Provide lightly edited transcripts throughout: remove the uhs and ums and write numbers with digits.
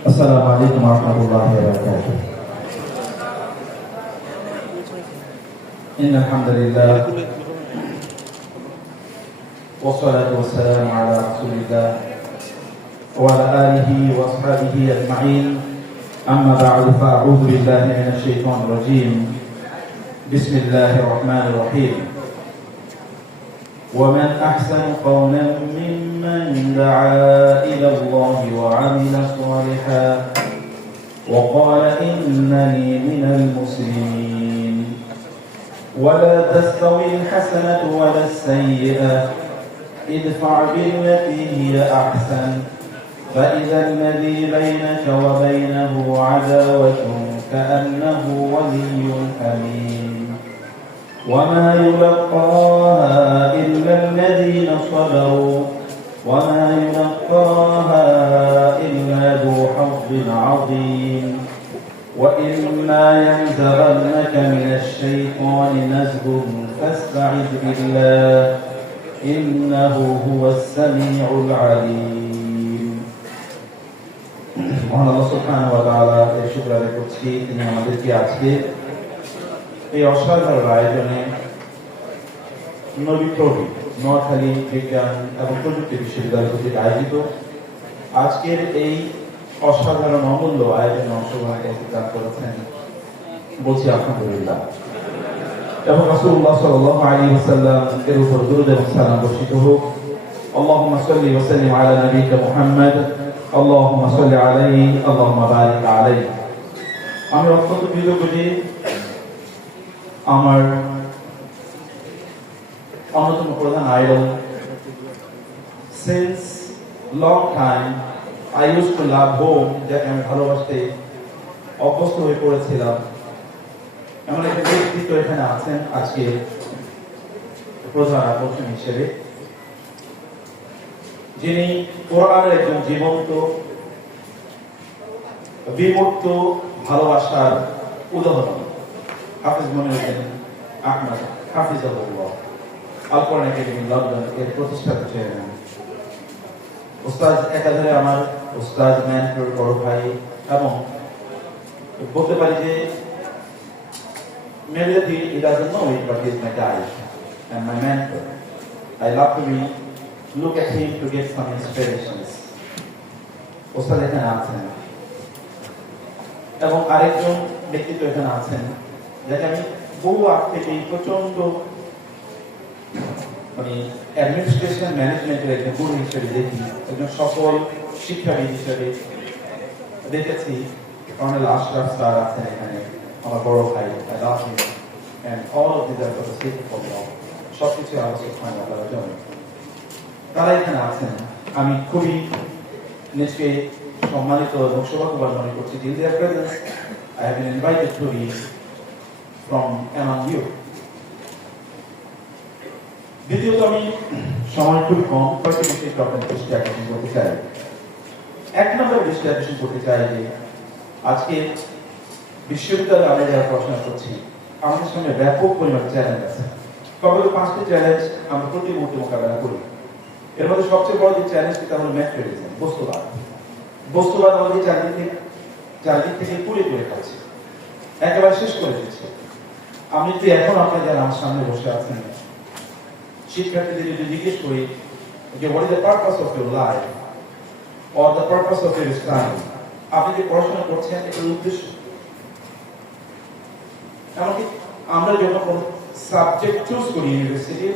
السلام عليكم ورحمة الله وبركاته. إن الحمد لله والصلاة والسلام على رسول الله وعلى آله وأصحابه أجمعين. أما بعد فأعوذ بالله من الشيطان الرجيم. بسم الله الرحمن الرحيم. ومن أحسن قولا ممن دعا إلى الله وعمل صالحا وقال إنني من المسلمين. ولا تستوي الحسنة ولا السيئة ادفع بالتي هي أحسن فإذا الذي بينك وبينه عداوة كأنه ولي حميم. وما يلقاها إلا الذين صبروا وما يلقاها إلا ذو حظ عظيم. وإما ينزغنك من الشيطان نزغ فاستعذ بالله إنه هو السميع العليم. মহান আল্লাহ সুবহানাহু ওয়া তাআলা এর শুকর আদায় করছি, তিনি আমাদেরকে আজকে এই অসাধারণ আয়োজনে নবীপ্রবি নোয়াখালী বিজ্ঞান এবং প্রযুক্তি বিশ্ববিদ্যালয় কর্তৃক আয়োজিত আজকের এই অসাধারণ অমূল্য আয়োজনে অংশগ্রহণ করেছেন বলছি আলহামদুলিল্লাহ। এবং রাসূলুল্লাহ সাল্লাল্লাহু আলাইহি ওয়াসাল্লাম এর উপর দরুদ এবং সালাম বর্ষিত হোক। আল্লাহুম্মা সাল্লি ওয়া সাল্লিম আলা নাবিয়িকা মুহাম্মদ আল্লাহুম্মা সাল্লি আলাইহি আল্লাহুম্মা বারিক আলাইহি। আমি অত্যন্ত কৃতজ্ঞ যে আমার অন্যতম প্রধান idol, since long time I use to love home, যাকে আমি ভালোবাসতে অভ্যস্ত হয়ে পড়েছিলাম, এমন একটা ব্যক্তিত্ব এখানে আছেন আজকে প্রধান আকর্ষণ হিসেবে, যিনি কোরআনের একজন জীবন্ত বিমূর্ত ভালোবাসার উদাহরণ। হাফিজ মনিরুদ্দিন আহমদ হাফিজাহুল্লাহ আল কোরআন একাডেমি লন্ডন এর প্রতিষ্ঠাতা চেয়ারম্যান। উস্তাদ একাধারে আমার উস্তাদ, মেন্টর, বড় ভাই, এবং বলতে পারি যে maybe he doesn't know it, but he is my guide and my mentor. I love to look at him to get some inspirations. উস্তাদ এখানে আছেন এবং আরেকজন ব্যক্তিত্ব এখানে আছেন যাকে আমি বহু আগ থেকে প্রচন্ড অ্যাডমিনিস্ট্রেশন ম্যানেজমেন্টের একজন গুরু হিসেবে দেখি, একজন সফল শিক্ষাবিদ হিসেবে দেখেছি। কর্নেল আশরাফ স্যার আছেন এখানে, আমার বড় ভাই, সবকিছু আলোচনা করার জন্য তারা এখানে আছেন। আমি খুবই নিজকে সম্মানিত এবং সৌভাগ্যবান মনে করছি। In their presence, I have been invited to be from among you. দ্বিতীয়ত, আমি সময় খুবই কম, কয়েকটি বিষয়ে আপনার দৃষ্টি আকর্ষণ করতে চাই। এক নম্বর দৃষ্টি আকর্ষণ করতে চাই যে আজকে বিশ্ববিদ্যালয়ে আমরা যারা পড়াশোনা করছি, আমাদের সামনে ব্যাপক পরিমাণ চ্যালেঞ্জ আছে। কবে 5টি চ্যালেঞ্জ আমরা প্রতি মুহূর্তে মোকাবেলা করি। এর মধ্যে সবচেয়ে বড় যে চ্যালেঞ্জটি তা হলো ম্যাটেরিয়ালিজম, বস্তুবাদ। বস্তুবাদ আমাদের চারিদিক থেকে পুড়ে পুড়ে খাচ্ছে, একেবারে শেষ করে দিচ্ছে। আমি যদি এখন আপনার যারা আমার সামনে বসে আছেন শিক্ষার্থীদের যদি জিজ্ঞেস করি যে what is the purpose of your life or the purpose of your study, আপনি যে পড়াশোনা করছেন এটার উদ্দেশ্য। এমনকি আমরা যখন কোনো সাবজেক্ট চুজ করি ইউনিভার্সিটি,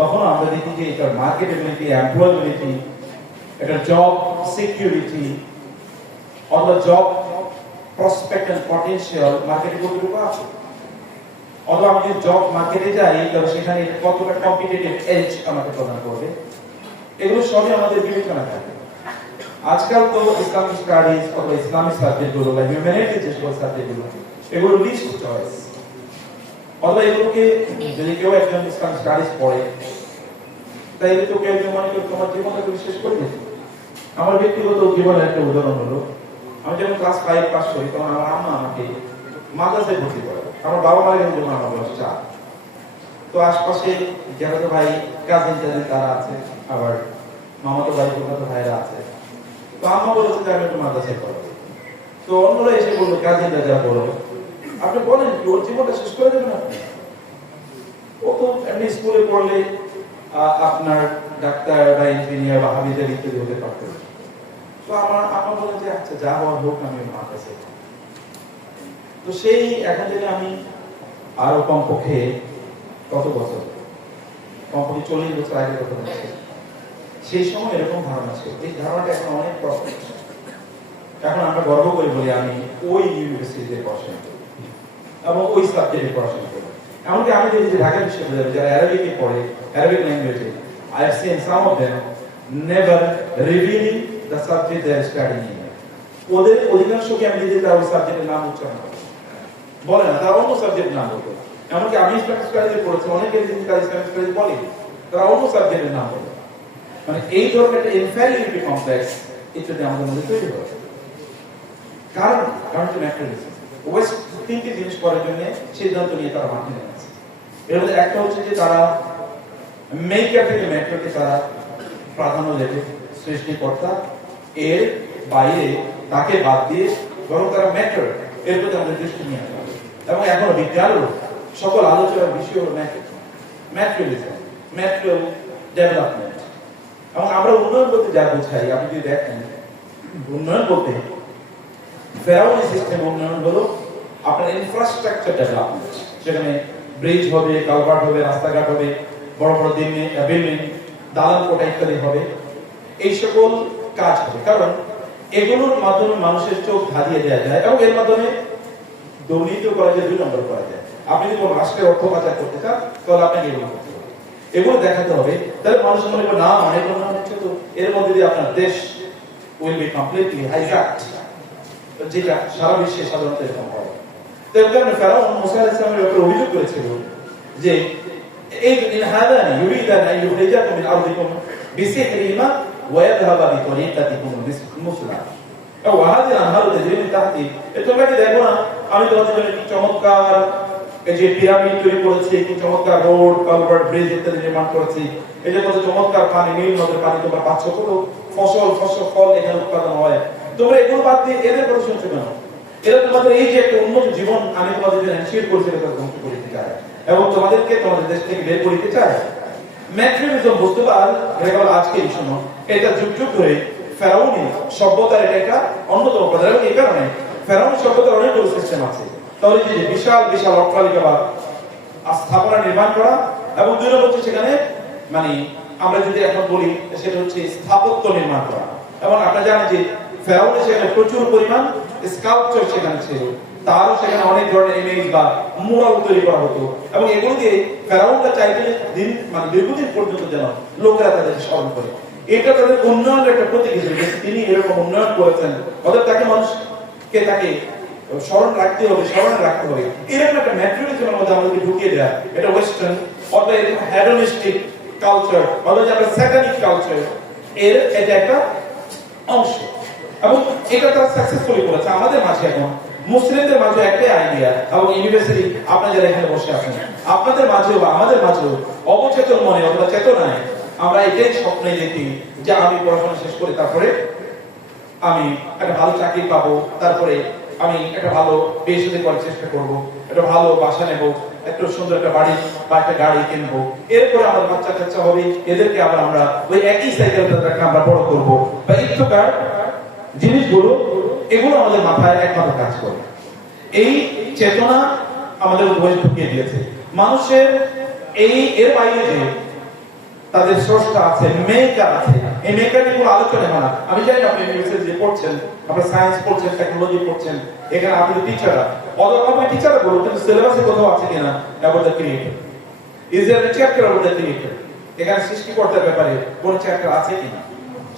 তখন আমরা দেখি যে এটার মার্কেটেবিলিটি, এমপ্লয়েবিলিটি, এটার জব সিকিউরিটি অথবা জব প্রসপেক্ট এন্ড পটেনশিয়াল মার্কেটে কতটুকু আছে, অথবা আমি যদি জব মার্কেটে যাই তাহলে সেখানে কতটা কম্পিটিটিভ এজ আমাকে প্রদান করবে, এগুলো সবই আমাদের বিবেচনা থাকে। আজকাল তো ইসলামিক স্টাডিজ অথবা ইসলামিক সাবজেক্টগুলো বা হিউম্যানিটিজ যে সকল সাবজেক্টগুলো, এগুলো লিস্ট চয়েস, অথবা এগুলোকে যদি কেউ একজন ইসলামিক স্টাডিজ পড়ে তাইলে তো কেউ মনে করে তোমার জীবনটা তুমি শেষ করে দিচ্ছ। আমার ব্যক্তিগত জীবনের একটা উদাহরণ হলো, আমি যখন ক্লাস 5 পাস করি তখন আমার আম্মা আমাকে মাদ্রাসায় ভর্তি করে। আমার বাবা মারা গেছে যখন আমার বয়স 4। তো আশপাশে যারা তো ভাই কাজিন তারা আছে, আবার মামাতো ভাই ফুফাতো ভাইরা আছে। তো আম্মা বলেছে যে আমি একটু মাদ্রাসায় পড়াবো। তো অন্যরা এসে বললো কাজিনরা যা বলবে, আপনি বলেন কি ওর জীবনটা শেষ করে দেবেন আপনি? ও তো এমনি স্কুলে পড়লে আপনার ডাক্তার বা ইঞ্জিনিয়ার বা হাবিজার ইত্যাদি হতে পারতেন। তো আমার বলে যে আচ্ছা যা হওয়ার হোক, আমি মার কাছে। তো সেই এখন থেকে আমি আরো কমপক্ষে কত বছর, কমপক্ষে 40 বছর আগে কথা বলছি, সেই সময় এরকম ধারণা ছিল। এই ধারণাটা এখন অনেক প্রবলেম। এখন আমরা গর্ব করে বলি আমি ওই ইউনিভার্সিটিতে পড়াশোনা করি এবং ওই সাবজেক্টে পড়াশোনা করি। এমনকি আমি দেখি যে ঢাকা বিশ্ববিদ্যালয়ে যারা অ্যারাবিকে পড়ে, অ্যারাবিক ল্যাঙ্গুয়েজে, I have seen some of them never revealing the subject they are studying. ওদের অধিকাংশকে আমি দেখি তারা ওই সাবজেক্টের নাম উচ্চারণ করে বলে না, তারা অন্য সাবজেক্ট নাম বলবে। এমনকি আমি ইসলামিক স্টাডিজে পড়েছি, অনেকে ইসলামিক স্টাডিজ বলে, তারা অন্য সাবজেক্টের নাম বলে। মানে এই ধরনের একটা ইনফ্যারিয়রিটি কমপ্লেক্স ইত্যাদি আমাদের মধ্যে তৈরি হয়েছে। কারণ হচ্ছে ম্যাটেরিয়ালিজম। ওয়েস্ট তিনটি জিনিস করার জন্য সিদ্ধান্ত নিয়ে তারা মাঠে নেমেছে। এর মধ্যে একটা হচ্ছে যে তারা মেকার থেকে ম্যাটেরিয়ালকে তারা প্রাধান্য দেবে, সৃষ্টিকর্তা এর বাইরে তাকে বাদ দিয়ে বরং তারা ম্যাটার এর প্রতি আমাদের দৃষ্টি নিয়ে আসবে। এবং এখনো বিজ্ঞানের সকল আলোচনার বিষয় হলো ম্যাটেরিয়ালিজম, ম্যাটেরিয়াল ডেভেলপমেন্ট। এবং আমরা উন্নয়ন বলতে যা বোঝাই, আপনি যদি দেখেন উন্নয়ন বলতে ফেরাউনি সিস্টেম উন্নয়ন হলো আপনার ইনফ্রাস্ট্রাকচার ডেভেলপমেন্ট, সেখানে ব্রিজ হবে, কালভার্ট হবে, রাস্তাঘাট হবে, বড় বড় বিল্ডিং, দালান কোঠা ইত্যাদি হবে, এই সকল কাজ হবে। কারণ এগুলোর মাধ্যমে মানুষের চোখ ধাঁধিয়ে দেওয়া যায় এবং এর মাধ্যমে দুর্নীতি করা যায়, 2 নম্বর করা যায়। আপনি যদি কোনো রাষ্ট্রের অর্থ পাচার করতে চান তাহলে আপনাকে এগুলো করতে হবে, এগুলো দেখাতে হবে। তাহলে মানুষ মনে করে না অনেক উন্নয়ন হচ্ছে, তো এর মধ্যে দিয়ে আপনার দেশ উইল বি কমপ্লিটলি হাইজ্যাক্ট, যেটা সারা বিশ্বে সাধারণত এরকম হয়। তো এর কারণে ফেরাউন মুসা আলাইহিস সালামের উপর অভিযোগ করেছিল যে এই হাদানি ইউরিদান আন ইউখরিজাকুম মিন আরদিকুম বিসিহরিহিমা ওয়া ইয়াযহাবা বিতরিকাতিকুম মুসলা ওয়া হাযিহি আনহারু তাজরি মিন তাহতি। তোমরা কি দেখো না আমি তোমাদের জন্য কি চমৎকার এই যে পিরামিড তৈরি করেছি, কি চমৎকার রোড, কালভার্ট, ব্রিজ ইত্যাদি নির্মাণ করেছি, এই যে কত চমৎকার পানি, নীল নদের পানি তোমরা পাচ্ছ, কত ফল এখানে উৎপাদন হয়, তোমরা এগুলো বাদ দিয়ে এদের কথা শুনছো কেন? এরা তোমাদের এই যে একটা উন্নত জীবন আমি তোমাদের জন্য এনশিওর করেছি, এটা ধ্বংস করে দিতে চায় এবং তোমাদেরকে তোমাদের দেশ থেকে বের করে দিতে চায়। ম্যাটেরিয়ালিজম বস্তুবাদ এটা আজকে এই সময়, এটা যুগ যুগ ধরে ফেরাউনি সভ্যতার এটা একটা অন্যতম উপাদান। এবং এই কারণে ফেরাউনি সভ্যতার অনেকগুলো সিস্টেম আছে। তাহলে যে বিশাল বিশাল অট্টালিকা বা স্থাপনা নির্মাণ করা, এবং 2 নম্বর হচ্ছে সেখানে মানে আমরা যদি এখন বলি সেটা হচ্ছে স্থাপত্য নির্মাণ করা। এবং আপনারা জানেন যে ফেরাউনে সেখানে প্রচুর পরিমাণ স্কাল্পচার সেখানে ছিল, তারও সেখানে অনেক ধরনের ইমেজ বা মুরাল তৈরি করা হতো। এবং এগুলো দিয়ে ফেরাউনটা চাইতে দিন মানে দীর্ঘদিন পর্যন্ত যেন লোকেরা তাদের স্মরণ করে, এটা তাদের উন্নয়নের একটা প্রতীক হিসেবে তিনি এরকম উন্নয়ন করেছেন, অর্থাৎ তাকে মানুষকে তাকে স্মরণে রাখতে হবে। এরকম একটা ম্যাটেরিয়ালিজমের মধ্যে আমাদেরকে ঢুকিয়ে দেয়া, এটা ওয়েস্টার্ন অথবা এরকম হেডোনিস্টিক কালচার অথবা একটা স্যাটানিক কালচার, এর এটা একটা অংশ। এবং এটা তারা সাকসেসফুলি করেছে। আমাদের মাঝে এখন মুসলিমদের মাঝে একটাই আইডিয়া, এবং ইউনিভার্সিটি আপনারা যারা এখানে বসে আছেন আপনাদের মাঝেও বা আমাদের মাঝেও অবচেতন মনে অথবা চেতনায় আমরা এটাই স্বপ্নে দেখি যে আমি পড়াশোনা শেষ করে তারপরে আমি একটা ভালো চাকরি পাবো, তারপরে আমি একটা ভালো বিয়ে করার চেষ্টা করবো, একটা ভালো বাসা নেবো, একটু সুন্দর একটা বাড়ি বা একটা গাড়ি কিনবো, এরপরে আমার বাচ্চা কাচ্চা হবে, এদেরকে আবার আমরা ওই একই সাইকেলটাকে আমরা বড় করবো বা ইত্যাকার জিনিসগুলো, এগুলো আমাদের মাথায় একমাত্র কাজ করে। এই চেতনা আমাদের উদ্ভাবন ঢুকিয়ে দিয়েছে মানুষের এর বাইরে যে তাদের স্রষ্টা আছে, মেকার আছে, এই মেকার নিয়ে কোনো আলোচনা হয় না। আমি জানি আপনি ইউনিভার্সিটিতে পড়ছেন, আপনারা সায়েন্স পড়ছেন, টেকনোলজি পড়ছেন, এখানে আপনাদের টিচাররা অদরকারি টিচাররা বলো, কিন্তু সিলেবাসে কোথাও আছে কিনা about the creator, is there a chapter about the creator, এখানে সৃষ্টিকর্তার ব্যাপারে কোন চ্যাপ্টার আছে কিনা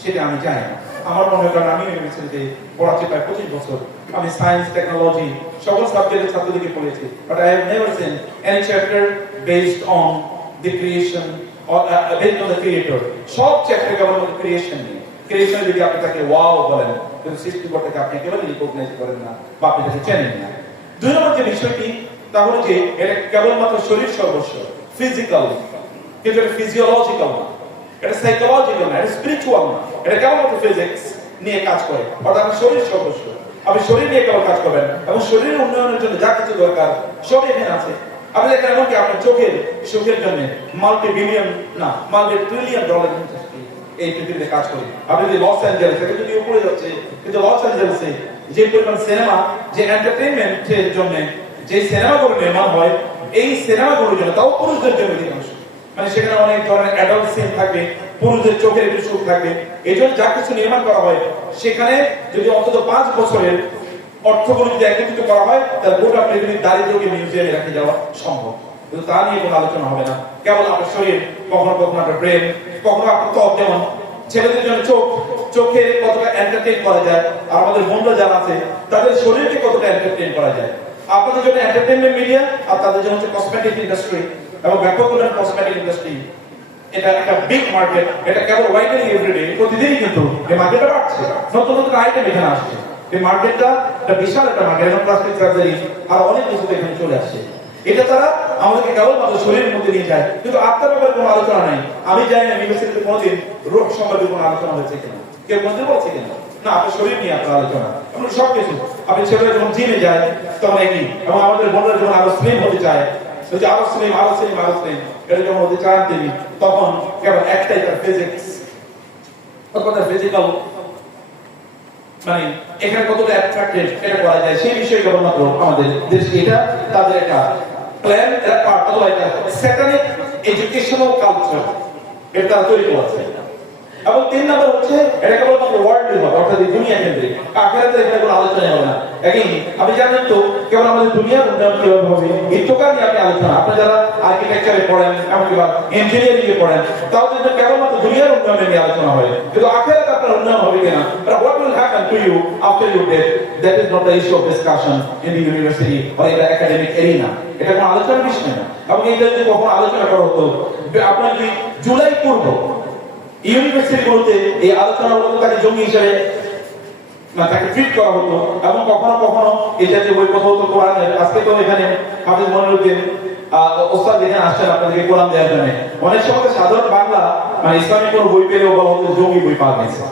সেটা আমি জানি না। আমার মনে হয়, কারণ আমি ইউনিভার্সিটিতে পড়াচ্ছি প্রায় 25 বছর, আমি সায়েন্স, টেকনোলজি সকল সাবজেক্টের ছাত্রদেরকে পড়িয়েছি, but I have never seen any chapter based on the creation or based on the creator. সব চ্যাপ্টার কেবল ক্রিয়েশন নিয়ে, ক্রিয়েশন যদি আপনি তাকে ওয়াও বলেন, কিন্তু সৃষ্টিকর্তাকে আপনি কেবল রিকগনাইজ করেন না বা আপনি তাকে চেনেন না। 2 নম্বর যে বিষয়টি তাহলে যে এটা কেবলমাত্র শরীর সর্বস্ব, ফিজিক্যাল, কিন্তু এটা ফিজিওলজিক্যাল না, এটা সাইকোলজিক্যাল না, এটা স্পিরিচুয়াল না, এটা কেবলমাত্র ফিজিক্স নিয়ে কাজ করে, অর্থাৎ শরীর সর্বস্ব। আপনি শরীর নিয়ে কেবল কাজ করবেন এবং শরীরের উন্নয়নের জন্য যা কিছু দরকার সব এখানে আছে। আপনি দেখেন এমনকি আপনার চোখের সুখের জন্য মাল্টি বিলিয়ন না মাল্টি ট্রিলিয়ন ডলার ইন্ডাস্ট্রি এই পৃথিবীতে কাজ করে। আপনি যদি লস অ্যাঞ্জেলেস থেকে যদি উপরে যাচ্ছে, কিন্তু লস অ্যাঞ্জেলেসে যে পরিমাণ সিনেমা, যে এন্টারটেইনমেন্টের জন্য যে সিনেমাগুলো নির্মাণ হয়, এই সিনেমাগুলোর জন্য তাও পুরুষদের জন্য অধিকাংশ, মানে সেখানে অনেক ধরনের অ্যাডাল্ট সিন থাকবে, পুরুষদের চোখের একটু সুখ থাকবে, এই জন্য যা কিছু নির্মাণ করা হয় সেখানে যদি অন্তত 5 বছরের অর্থগুলো যদি একত্রিত করা হয় তাহলে গোটা পৃথিবীর দারিদ্র্যকে মিউজিয়ামে রেখে যাওয়া সম্ভব। কিন্তু তা নিয়ে কোনো আলোচনা হবে না। কেবল আপনার শরীর, কখনো কখনো আপনার ব্রেন, কখনো আপনার ত্বক, যেমন ছেলেদের জন্য চোখে কতটা এন্টারটেইন করা যায়, আর আমাদের বন্ধুরা যারা আছে তাদের শরীরকে কতটা এন্টারটেইন করা যায়। আপনাদের জন্য এন্টারটেইনমেন্ট মিডিয়া, আর তাদের জন্য হচ্ছে কসমেটিক ইন্ডাস্ট্রি এবং ব্যাপক কসমেটিক ইন্ডাস্ট্রি। এটা একটা বিগ মার্কেট, এটা কেবল ওয়াইডেনিং এভরিডে, প্রতিদিনই কিন্তু এই মার্কেটটা বাড়ছে, নতুন নতুন আইটেম এখানে আসছে। এই মার্কেটটা একটা বিশাল একটা মার্কেট, এবং প্লাস্টিক সার্জারি আর অনেক কিছু এখানে চলে আসছে। এটা তারা আমাদেরকে কেবলমাত্র শরীরের মধ্যে নিয়ে যায়, কিন্তু আত্মার ব্যাপারে কোনো আলোচনা নাই। আমি জানি না ইউনিভার্সিটিতে কোনোদিন রোগ সম্পর্কে কোনো আলোচনা হয়েছে কিনা, কেউ বলতে বলছে কিনা। না, আপনার শরীর নিয়ে আপনার আলোচনা, আপনার সবকিছু। আপনি ছেলেরা যখন জিমে যায় তখন একই, এবং আমাদের বোনরা যখন আরো স্লিম হতে চায়, আরো স্লিম আরো স্লিম আরো স্লিম, এটা যখন হতে চান তিনি, তখন কেবল একটাই তার ফিজিক্স, তার ফিজিক্যাল, মানে এখানে কতটা অ্যাট্রাক্টিভ এটা করা যায় সেই বিষয়ে কেবলমাত্র আমাদের দেশে এটা তাদের একটা প্ল্যান, একটা পার্ট, অথবা একটা স্যাটানিক এডুকেশনাল কালচার এটা তারা তৈরি করেছে। এবং 3 নম্বর হচ্ছে এটা কেবলমাত্র ওয়ার্ল্ডলি হবে, অর্থাৎ দুনিয়া কেন্দ্রিক। আখিরাতে এখানে কোনো আলোচনা হবে না। এখন আপনি জানেন তো কেবল আমাদের দুনিয়ার উন্নয়ন কিভাবে হবে এই টোকা নিয়ে আপনি আলোচনা, আপনি যারা আর্কিটেকচারে পড়েন এমনকি বা ইঞ্জিনিয়ারিং এ পড়েন, তাও কিন্তু কেবলমাত্র দুনিয়ার উন্নয়ন নিয়ে আলোচনা হয়, কিন্তু আখিরাতে আপনার উন্নয়ন হবে কিনা, what will happen to you after your death, that is not the issue of discussion in the university or in the academic arena. এটা কোনো আলোচনার বিষয় না। এবং এটা যদি কখনো আলোচনা করা হতো, আপনার কি জুলাই পূর্ব ইউনিভার্সিটিগুলোতে এই আলোচনাগুলো তাকে জঙ্গি হিসেবে তাকে ট্রিট করা হতো, এবং কখনো কখনো এই জাতীয় বই কথা হতো কোরআনের। আজকে তো এখানে হাফেজ মনিরুদ্দিন ওস্তাদ এখানে আসছেন আপনাদেরকে কোরআন দেওয়ার জন্য। অনেক সময় সাধারণ বাংলা মানে ইসলামিক কোনো বই পেলেও বলা হতো জঙ্গি বই পাওয়া গেছে,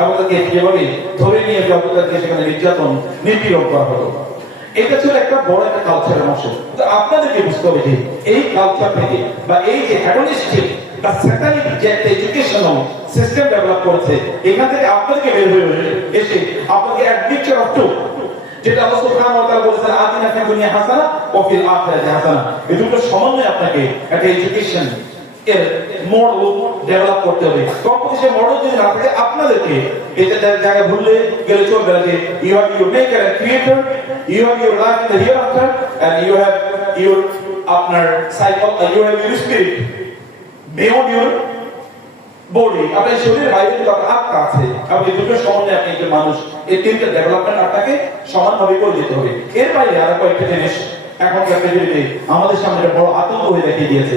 এবং তাকে যেভাবে ধরে নিয়ে তাদেরকে সেখানে নির্যাতন নিপীড়ন করা হতো। এটা ছিল একটা বড় একটা কালচারের অংশ। তো আপনাদেরকে বুঝতে হবে যে এই কালচার থেকে বা এই যে হ্যাডোনিস্টিক বা স্যাটানিক যে একটা এডুকেশনাল সিস্টেম ডেভেলপ করেছে, এখান থেকে আপনাদেরকে বের হয়ে এসে আপনাকে এক পিকচার অফ ট্রুথ, যেটা আল্লাহ সুবহানাহু ওয়া তাআলা বলেছেন আতিনা ফিদ দুনিয়া হাসানা ওয়া ফিল আখিরাতি হাসানা, এই দুটো সমন্বয়ে আপনাকে একটা এডুকেশন এর মডেল ডেভেলপ করতে হবে। কম্পিটিশন মডেল যদি না থাকে আপনাদেরকে এটা জায়গা ভুললে গেলে চলবে না যে you have your maker and creator, you have your life in the hereafter, and you have your আপনার cycle, you have your spirit beyond your body. আপনার শরীরের বাইরে কিন্তু আপনার আত্মা আছে, এবং এই দুটো সমন্বয়ে আপনি একজন মানুষ, এই তিনটা ডেভেলপমেন্ট আপনাকে সমানভাবে করে যেতে হবে। এর বাইরে আরো কয়েকটা জিনিস এখনকার পৃথিবীতে আমাদের সামনে একটা বড় আতঙ্ক হয়ে দেখিয়ে দিয়েছে,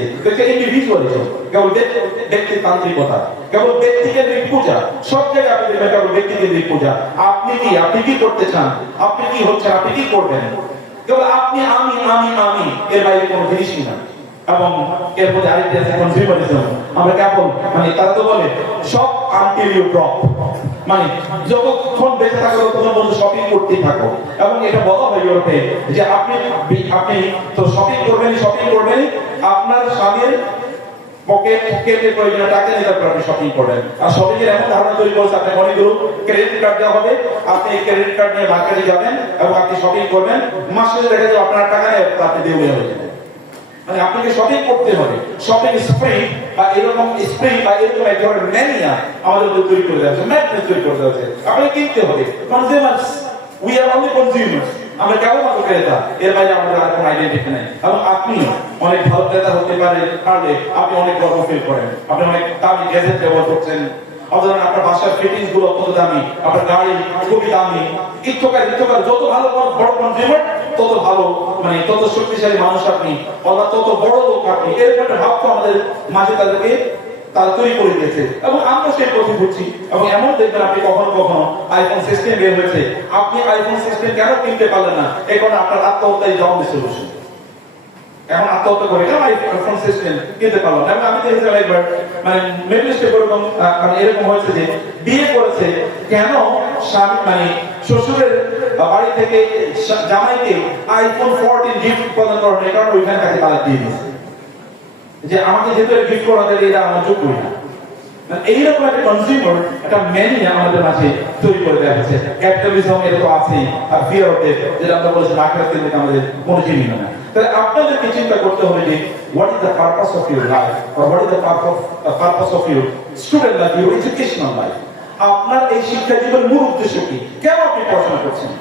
ইন্ডিভিজুয়ালিজম, কেবল ব্যক্তিতান্ত্রিকতা, কেবল ব্যক্তিকেন্দ্রিক পূজা। সব জায়গায় আপনি দেখবেন কেবল ব্যক্তিকেন্দ্রিক পূজা। আপনি কি করতে চান, আপনি কি হচ্ছেন, আপনি কি করবেন, কেবল আপনি আমি আমি আমি, এর বাইরে কোনো জিনিসই না। এবং এর মধ্যে আরেকটি আছে কনজিউমারিজম। আমরা কেবল মানে তারা তো বলে সব আনটিল ইউ ড্রপ, মানে যতক্ষণ বেঁচে থাকো ততক্ষণ পর্যন্ত শপিং করতেই থাকো। এবং এটা বলা হয় ইউরোপে যে আপনি তো শপিং করবেনই, আপনার স্বামীর পকেটের প্রয়োজনে টাকা নিয়ে তারপর আপনি শপিং করেন। আর শপিং এর এমন ধারণা তৈরি করেছে আপনাকে অনেকগুলো ক্রেডিট কার্ড দেওয়া হবে, আপনি এই ক্রেডিট কার্ড নিয়ে মার্কেটে যাবেন এবং আপনি শপিং করবেন, মাস শেষে দেখা যাবে আপনার টাকা নেই, আপনি দেউলিয়া হয়ে যাবেন। মানে আপনাকে শপিং করতে হবে, শপিং স্প্রে বা এরকম এক ধরনের ম্যানিয়া আমাদের তৈরি করে দেওয়া হচ্ছে, ম্যাডনেস তৈরি করে দেওয়া হচ্ছে। আপনাকে কিনতে হবে, consumers, we are only consumers, আমরা কেবলমাত্র ক্রেতা, এর বাইরে আমাদের আর কোনো আইডেন্টিটি নেই। এবং আপনি অনেক ভালো ক্রেতা হতে পারলে আপনি অনেক গর্ব ফিল করেন, আপনি অনেক দামি গ্যাজেট ব্যবহার করছেন, অথবা আপনার বাসার ফিটিংস গুলো অত্যন্ত দামি, আপনার গাড়ি খুবই দামি, ইচ্ছকার যত ভালো বড় কনজিউমার তত ভালো, মানে তত শক্তিশালী মানুষ আপনি, অথবা তত বড় লোক আপনি, এরকম একটা ভাব তো আমাদের মাঝে তারা তৈরি করে দিয়েছে। এবং আমরা সেই পথে ঘুরছি। এবং এমন দেখবেন আপনি কখনো কখনো আইফোন সিস্টেম বের হয়েছে, আপনি আইফোন সিস্টেম কেন কিনতে পারলেন না, এখন আপনার আত্মহত্যায় জব সলিউশন। এখন আত্মহত্যা করে কেন আইফোন সিস্টেম কিনতে পারলাম। এবং আমি দেখেছিলাম একবার মানে মিডল ইস্টে এরকম হয়েছে যে বিয়ে করেছে, কেন স্বামী মানে শ্বশুরের বাড়ি থেকে জামাইকে আইফোন 14 গিফট প্রদান করা হয়, কারণ ওইখানে তাকে তালাক দিয়ে দিয়েছে যে আমাকে যেহেতু গিফট করা দেয় এটা আমার যোগ্য না। এইরকম একটা কনজিউমার একটা ম্যানিয়া আমাদের মাঝে তৈরি করে দেওয়া হচ্ছে। ক্যাপিটালিজম এটা তো আছেই, আর ফিয়ার অফ ডেথ যেটা আমরা বলেছি আখিরাত থেকে আমাদের কোনো জিনিস না। তাহলে আপনাদেরকে চিন্তা করতে হবে যে what is the purpose of your life or what is the purpose of your student life, your educational life? আপনার এই শিক্ষা জীবনের মূল উদ্দেশ্য কি? কেন আপনি পড়াশোনা করছেন?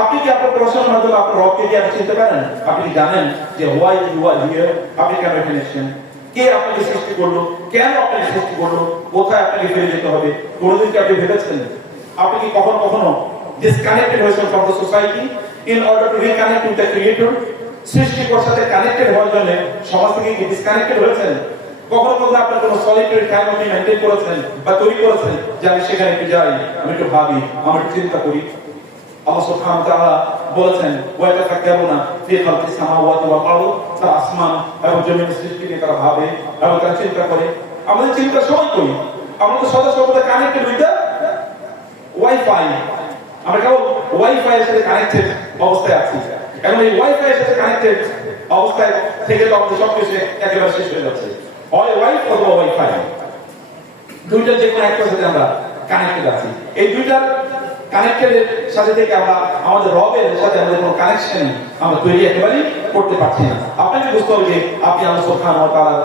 আপনি কি আপনার পড়াশোনার মাধ্যমে আপনার রবকে কি আপনি চিনতে পারেন? আপনি কি জানেন যে why you are here? আপনি কেন এখানে এসেছেন? কে আপনাকে সৃষ্টি করলো? কেন আপনাকে সৃষ্টি করলো? কোথায় আপনাকে ফিরে যেতে হবে? কোনোদিন কি আপনি ভেবেছেন? আপনি কি কখনো কখনো disconnected হয়েছেন from the society in order to reconnect with the creator? সৃষ্টিকর্তার সাথে কানেক্টেড হওয়ার জন্য সমাজ থেকে কি ডিসকানেক্টেড হয়েছেন? কখনো কখনো আপনার কোনো সলিটারি টাইম আপনি মেইনটেইন করেছেন বা তৈরি করেছেন যে আমি সেখানে একটু যাই, আমি একটু ভাবি, আমি একটু চিন্তা করি? আল্লাহ সুবহানাহু ওয়া তাআলা বলেছেন ওয়া তাফাক্কারুনা ফি খালকিস সামাওয়াতি ওয়াল আরদ, তারা আসমান এবং জমিনের সৃষ্টি নিয়ে তারা ভাবে এবং তারা চিন্তা করে। আমাদের চিন্তা সবাই করি, আমরা তো সদা সর্বদা কানেক্টেড উইথ দ্য ওয়াইফাই, আমরা কেবল ওয়াইফাই এর সাথে কানেক্টেড অবস্থায় আছি। এখন এই ওয়াইফাই এর সাথে কানেক্টেড অবস্থায় থেকে তো আমাদের সবকিছু একেবারে শেষ হয়ে যাচ্ছে। হয় ওয়াইফ অথবা ওয়াইফাই, দুইটা যে কোনো একটার সাথে আমরা কানেক্টেড আছি। এই দুইটার কানেক্টেড এর সাথে থেকে আমরা আমাদের রবের সাথে আমাদের কোনো কানেকশন আমরা তৈরি একেবারেই করতে পারছি না। আপনাকে বুঝতে হবে যে আপনি আল্লাহ সুবহানাহু ওয়া তাআলার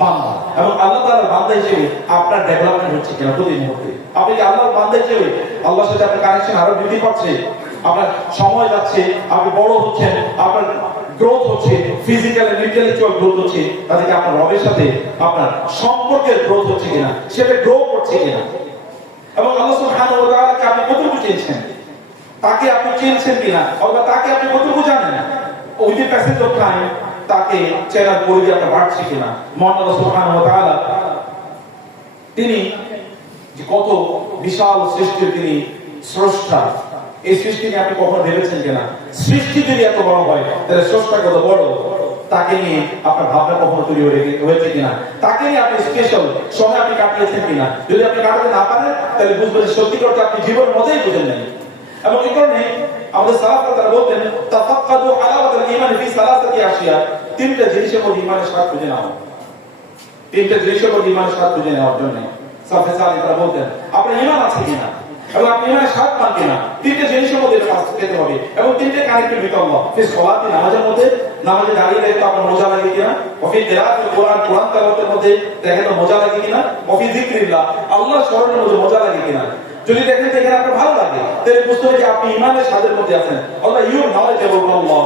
বান্দা এবং আল্লাহ তাআলার বান্দা হিসেবে আপনার ডেভেলপমেন্ট হচ্ছে কিনা প্রতি মুহূর্তে। আপনি কি আল্লাহর বান্দা হিসেবে আল্লাহর সাথে আপনার কানেকশন আরো বৃদ্ধি পাচ্ছে? আপনার সময় যাচ্ছে, আপনি বড় হচ্ছেন, আপনার গ্রোথ হচ্ছে, ফিজিক্যাল এন্ড ইন্টেলেকচুয়াল গ্রোথ হচ্ছে, তাদেরকে আপনার রবের সাথে আপনার সম্পর্কের গ্রোথ হচ্ছে কিনা, সেটা গ্রো করছে কিনা? এবং আল্লাহ সুবহানাহু ওয়া তাআলাকে আপনি কতটুকু চিনছেন, তাকে আপনি চিনছেন কিনা, অথবা তাকে আপনি কতটুকু জানেন? With the passage of time তাকে চেনার পরিধি আপনার বাড়ছে কিনা? মহান আল্লাহ সুবহানাহু ওয়া তাআলা তিনি যে কত বিশাল সৃষ্টির তিনি স্রষ্টা, এই সৃষ্টি নিয়ে আপনি কখনো ভেবেছেন কিনা? সৃষ্টি যদি এত বড় হয় তাহলে স্রষ্টা কত বড়, তাকে নিয়ে আপনার ভাবনা কখনো তৈরি হয়েছে কিনা? তাকে নিয়ে আপনি স্পেশাল সময় আপনি কাটিয়েছেন কিনা? যদি আপনি কাটাতে না পারেন তাহলে বুঝবেন সত্যি করতে আপনি জীবনের মধ্যেই বুঝেন নাই। এবং এই কারণে আমাদের সাহাবারা তারা বলতেন তাফাক্কাদু হালাওয়াতুল ঈমান ফি সালাসাতি আশিয়া, তিনটা জিনিসের মধ্যে ঈমানের স্বাদ খুঁজে নাও। তিনটা জিনিসের মধ্যে ঈমানের স্বাদ খুঁজে নেওয়ার জন্য সাহাবায়ে তারা বলতেন আপনার ঈমান আছে কিনা এবং আপনি ঈমানের স্বাদ পান কিনা, তিনটা জিনিসের মধ্যে ফার্স্ট পেতে হবে। এবং তিনটে কানেক্টেড উইথ আল্লাহ। ফি সালাতি, নামাজের মধ্যে, নামাজে দাঁড়িয়ে দেখতে আপনার মজা লাগে কিনা? ওয়া ফি কিরাআতিল কোরআন, কোরআন তেলাওয়াতের মধ্যে দেখেন তো মজা লাগে কিনা? ওয়া ফি যিকরিল্লাহ, আল্লাহর স্মরণের মধ্যে মজা লাগে কিনা? যদি দেখেন যে এখানে আপনার ভালো লাগে তাহলে বুঝতে হবে যে আপনি ঈমানের স্বাদের মধ্যে আছেন। Allah your knowledge about Allah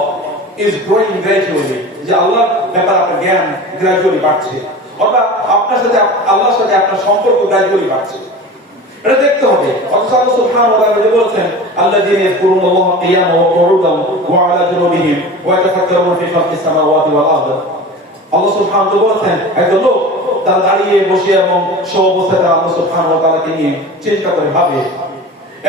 is growing gradually, যে আল্লাহর ব্যাপারে আপনার জ্ঞান গ্র্যাজুয়ালি বাড়ছে, অথবা আপনার সাথে আল্লাহর সাথে আপনার সম্পর্ক গ্র্যাজুয়ালি বাড়ছে। এটা দেখতে হবে। অথচ আল্লাহ সুবহানাহু ওয়া তাআলা বলেছেন আল্লাযীনা ইয়াযকুরুনাল্লাহা কিয়ামান ওয়া কুউদান ওয়া আলা জুনুবিহিম ওয়া ইয়াতাফাক্কারুনা ফি খালকিস সামাওয়াতি ওয়াল আরদ। আল্লাহ সুবহানাহু ওয়া তাআলা বলেছেন একজন লোক তারা দাঁড়িয়ে বসে এবং সব অবস্থায় তারা আল্লাহ সুবহানাহু ওয়া তাআলাকে নিয়ে চিন্তা করে ভাবে,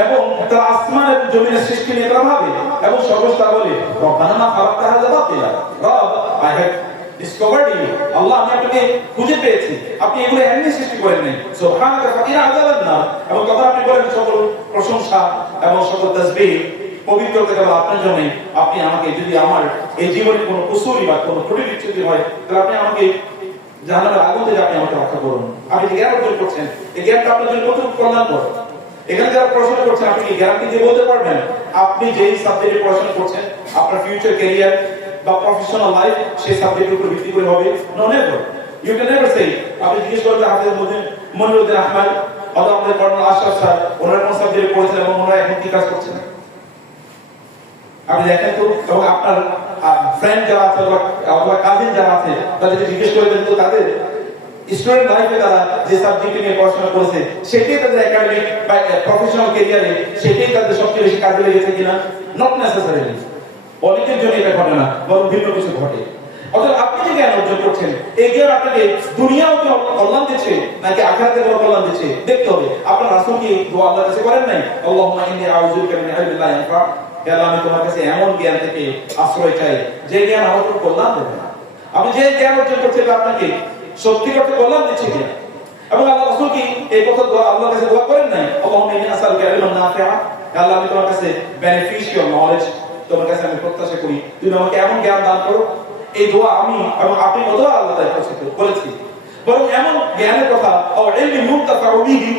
এবং তারা আসমান এবং জমিনের সৃষ্টি নিয়ে তারা ভাবে, এবং সর্বদা বলে রব্বানা মা খালাকতা হাযা বাতিলা, রব আই হ্যাভ ডিসকভার্ড ইউ, আল্লাহ আমি আপনাকে খুঁজে পেয়েছি, আপনি এগুলো এমনি সৃষ্টি করেন নাই, সুবহানাকা ফাকিনা আযাবান্না। এবং তখন আপনি বলেন সকল প্রশংসা এবং সকল তাসবিহ পবিত্রতা কেবল আপনার জন্য। আপনি আমাকে, যদি আমার এই জীবনে কোনো কুসুরি বা কোনো ত্রুটি বিচ্যুতি হয় তাহলে আপনি আমাকে জাহান্নামের আগুন থেকে আপনি আমাকে রক্ষা করুন। আপনি যে জ্ঞান অর্জন করছেন এই জ্ঞানটা আপনার জন্য কতটুকু কল্যাণকর? এখানে যারা পড়াশোনা করছেন আপনি কি গ্যারান্টি দিয়ে বলতে পারবেন আপনি যেই সাবজেক্টে পড়াশোনা করছেন আপনার ফিউচার ক্যারিয়ার বা প্রফেশনাল লাইফ সেই সাবজেক্টের উপর ভিত্তি করে হবে? No, never. You can never say. আপনি জিজ্ঞেস করবেন হাফেজ মনিরুদ্দিন আহমদ অথবা আমাদের কর্নেল আশরাফ স্যার ওনারা কোন সাবজেক্টে পড়েছেন এবং ওনারা এখন কি কাজ করছেন আপনি দেখেন তো। এবং আপনার ফ্রেন্ড যারা আছে অথবা কাজিন যারা আছে তাদেরকে জিজ্ঞেস করবেন তো তাদের স্টুডেন্ট লাইফে তারা যে সাবজেক্টে নিয়ে পড়াশোনা করেছে সেটাই তাদের একাডেমিক বা প্রফেশনাল ক্যারিয়ারে সেটাই তাদের সবচেয়ে বেশি কাজে লেগেছে কিনা? Not necessarily. অনেকের জন্য এটা ঘটে না, বরং ভিন্ন কিছু ঘটে। অর্থাৎ আপনি যে জ্ঞান অর্জন করছেন এই জ্ঞান আপনাকে দুনিয়াতে কল্যাণ দিচ্ছে নাকি আখিরাতে কল্যাণ দিচ্ছে দেখতে হবে। আপনার রাসূল কি দোয়া আল্লাহর কাছে করেন নাই? আল্লাহুম্মা ইন্নী আউযু বিকা মিন ইলমিন লা ইয়ানফা, হে আল্লাহ আমি তোমার কাছে এমন জ্ঞান থেকে আশ্রয় চাই যে জ্ঞান আমার কোনো কল্যাণ দেবে না। আপনি যে জ্ঞান অর্জন করছেন আপনাকে সত্যি করতে কল্যাণ দিচ্ছে কিনা? এবং আল্লাহ রাসূল কি এই কথা আল্লাহর কাছে দোয়া করেন নাই, আল্লাহুম্মা ইন্নী আসআলুকা ইলমান নাফিআ, আল্লাহ আমি তোমার কাছে বেনিফিশিয়াল নলেজ, তোমার কাছে আমি প্রত্যাশা করি তুমি আমাকে এমন জ্ঞান দান করো। এই দোয়া আমি এবং আপনি কতবার আল্লাহ তাআলা বলেছি, বরং এমন জ্ঞানের কথা ইলমি ইউনতাফাউ বিহি,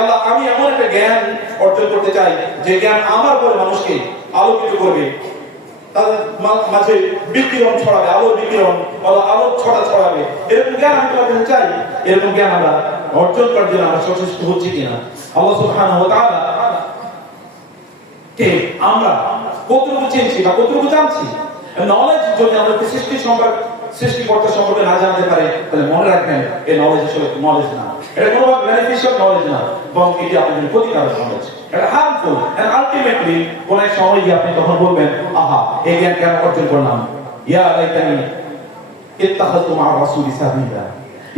আল্লাহ আমি এমন একটা জ্ঞান অর্জন করতে চাই যে জ্ঞান আমার পরে মানুষকে আলোকিত করবে, তাদের মাঝে বিকিরণ ছড়াবে, আলোর বিকিরণ, আলোর ছড়াবে। এরকম জ্ঞান আমি তোমার কাছে চাই। এরকম জ্ঞান আমরা অর্জন করার জন্য আমরা সচেষ্ট হচ্ছি কিনা, আল্লাহ সুবহানাহু ওয়া তাআলা কে আমরা কতটুকু চিনছি বা কতটুকু জানছি। নলেজ যদি আমরা সৃষ্টিকর্তা সম্পর্কে না জানতে পারি, তাহলে মনে রাখবেন এই নলেজ আসলে নলেজ না, এটা কোনো বেনিফিশিয়াল নলেজ না, বরং এটি আপনার জন্য ক্ষতিকারক নলেজ, এটা হার্মফুল। এন্ড আলটিমেটলি কোন এক সময় গিয়ে আপনি তখন বলবেন, আহা এই জ্ঞান কেন অর্জন করলাম, ইয়া লাইতানি ইত্তাখাযতু মা রাসূলি সাবিলা,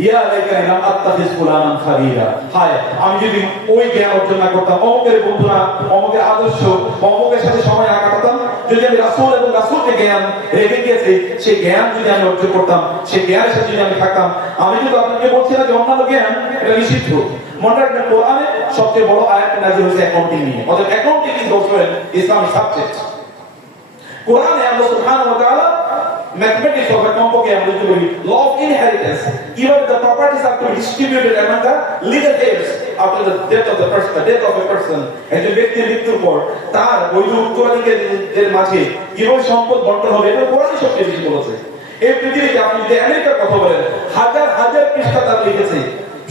ইয়া লাইতানি লাম আত্তাখিজ ফুলানান খালিলা। হায় আমি যদি ওই জ্ঞান অর্জন না করতাম, অমুকের বন্ধুরা, অমুকের আদর্শ, অমুকের সাথে সময় না কাটাতাম, যদি আমি রাসূল এবং রাসূলকে জ্ঞান রেখে গিয়েছি সেই জ্ঞান যদি আমি অর্জন করতাম, সেই জ্ঞানের সাথে যদি আমি থাকতাম, আমি কিন্তু আপনাকে বলছি না যে অন্যান্য জ্ঞান এটা নিষিদ্ধ। মনে রাখবেন কোরআনে সবচেয়ে বড় আয়াত নাযিল হয়েছে অ্যাকাউন্টিং নিয়ে, অর্থাৎ accounting is also an Islamic subject. কোরআনে আল্লাহ সুবহানাহু ওয়া তাআলা mathematics of a কমপক্ষে আমরা যদি বলি law of inheritance, even the properties are to be distributed among the legal heirs after the death of a person, একজন ব্যক্তির মৃত্যুর পর তার বৈধ উত্তরাধিকারীদের মাঝে কিভাবে সম্পদ বন্টন হবে, এটা কোরআনই সবচেয়ে বেশি বলেছে। এই পৃথিবীতে আপনি যদি আমেরিকার কথা বলেন, হাজার হাজার পৃষ্ঠা তারা লিখেছে,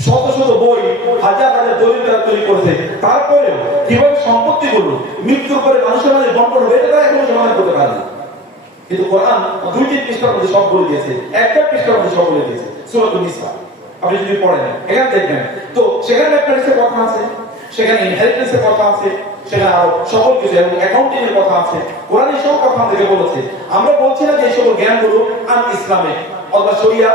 শত শত বই, হাজার হাজার দলিল তারা তৈরি করেছে, তারপরেও কিভাবে সম্পত্তিগুলো মৃত্যুর পরে মানুষের মাঝে বন্টন হবে এটা তারা এখনো সমাধান করতে পারেনি। কিন্তু কোরআন 2-3 পৃষ্ঠার মধ্যে সব বলে দিয়েছে, একটা পৃষ্ঠার মধ্যে সব বলে দিয়েছে। সূরাতুন নিসা আপনি যদি পড়েন এখানে দেখবেন, তো সেখানে ম্যাথমেটিক্সের কথা আছে, সেখানে ইনহেরিটেন্সের কথা আছে, সেখানে আরো সকল কিছু এবং অ্যাকাউন্টিং এর কথা আছে। কোরআন এই সব কথা আমাদেরকে বলেছে। আমরা বলছি না যে এই সকল জ্ঞানগুলো ইসলামিক অথবা শরিয়া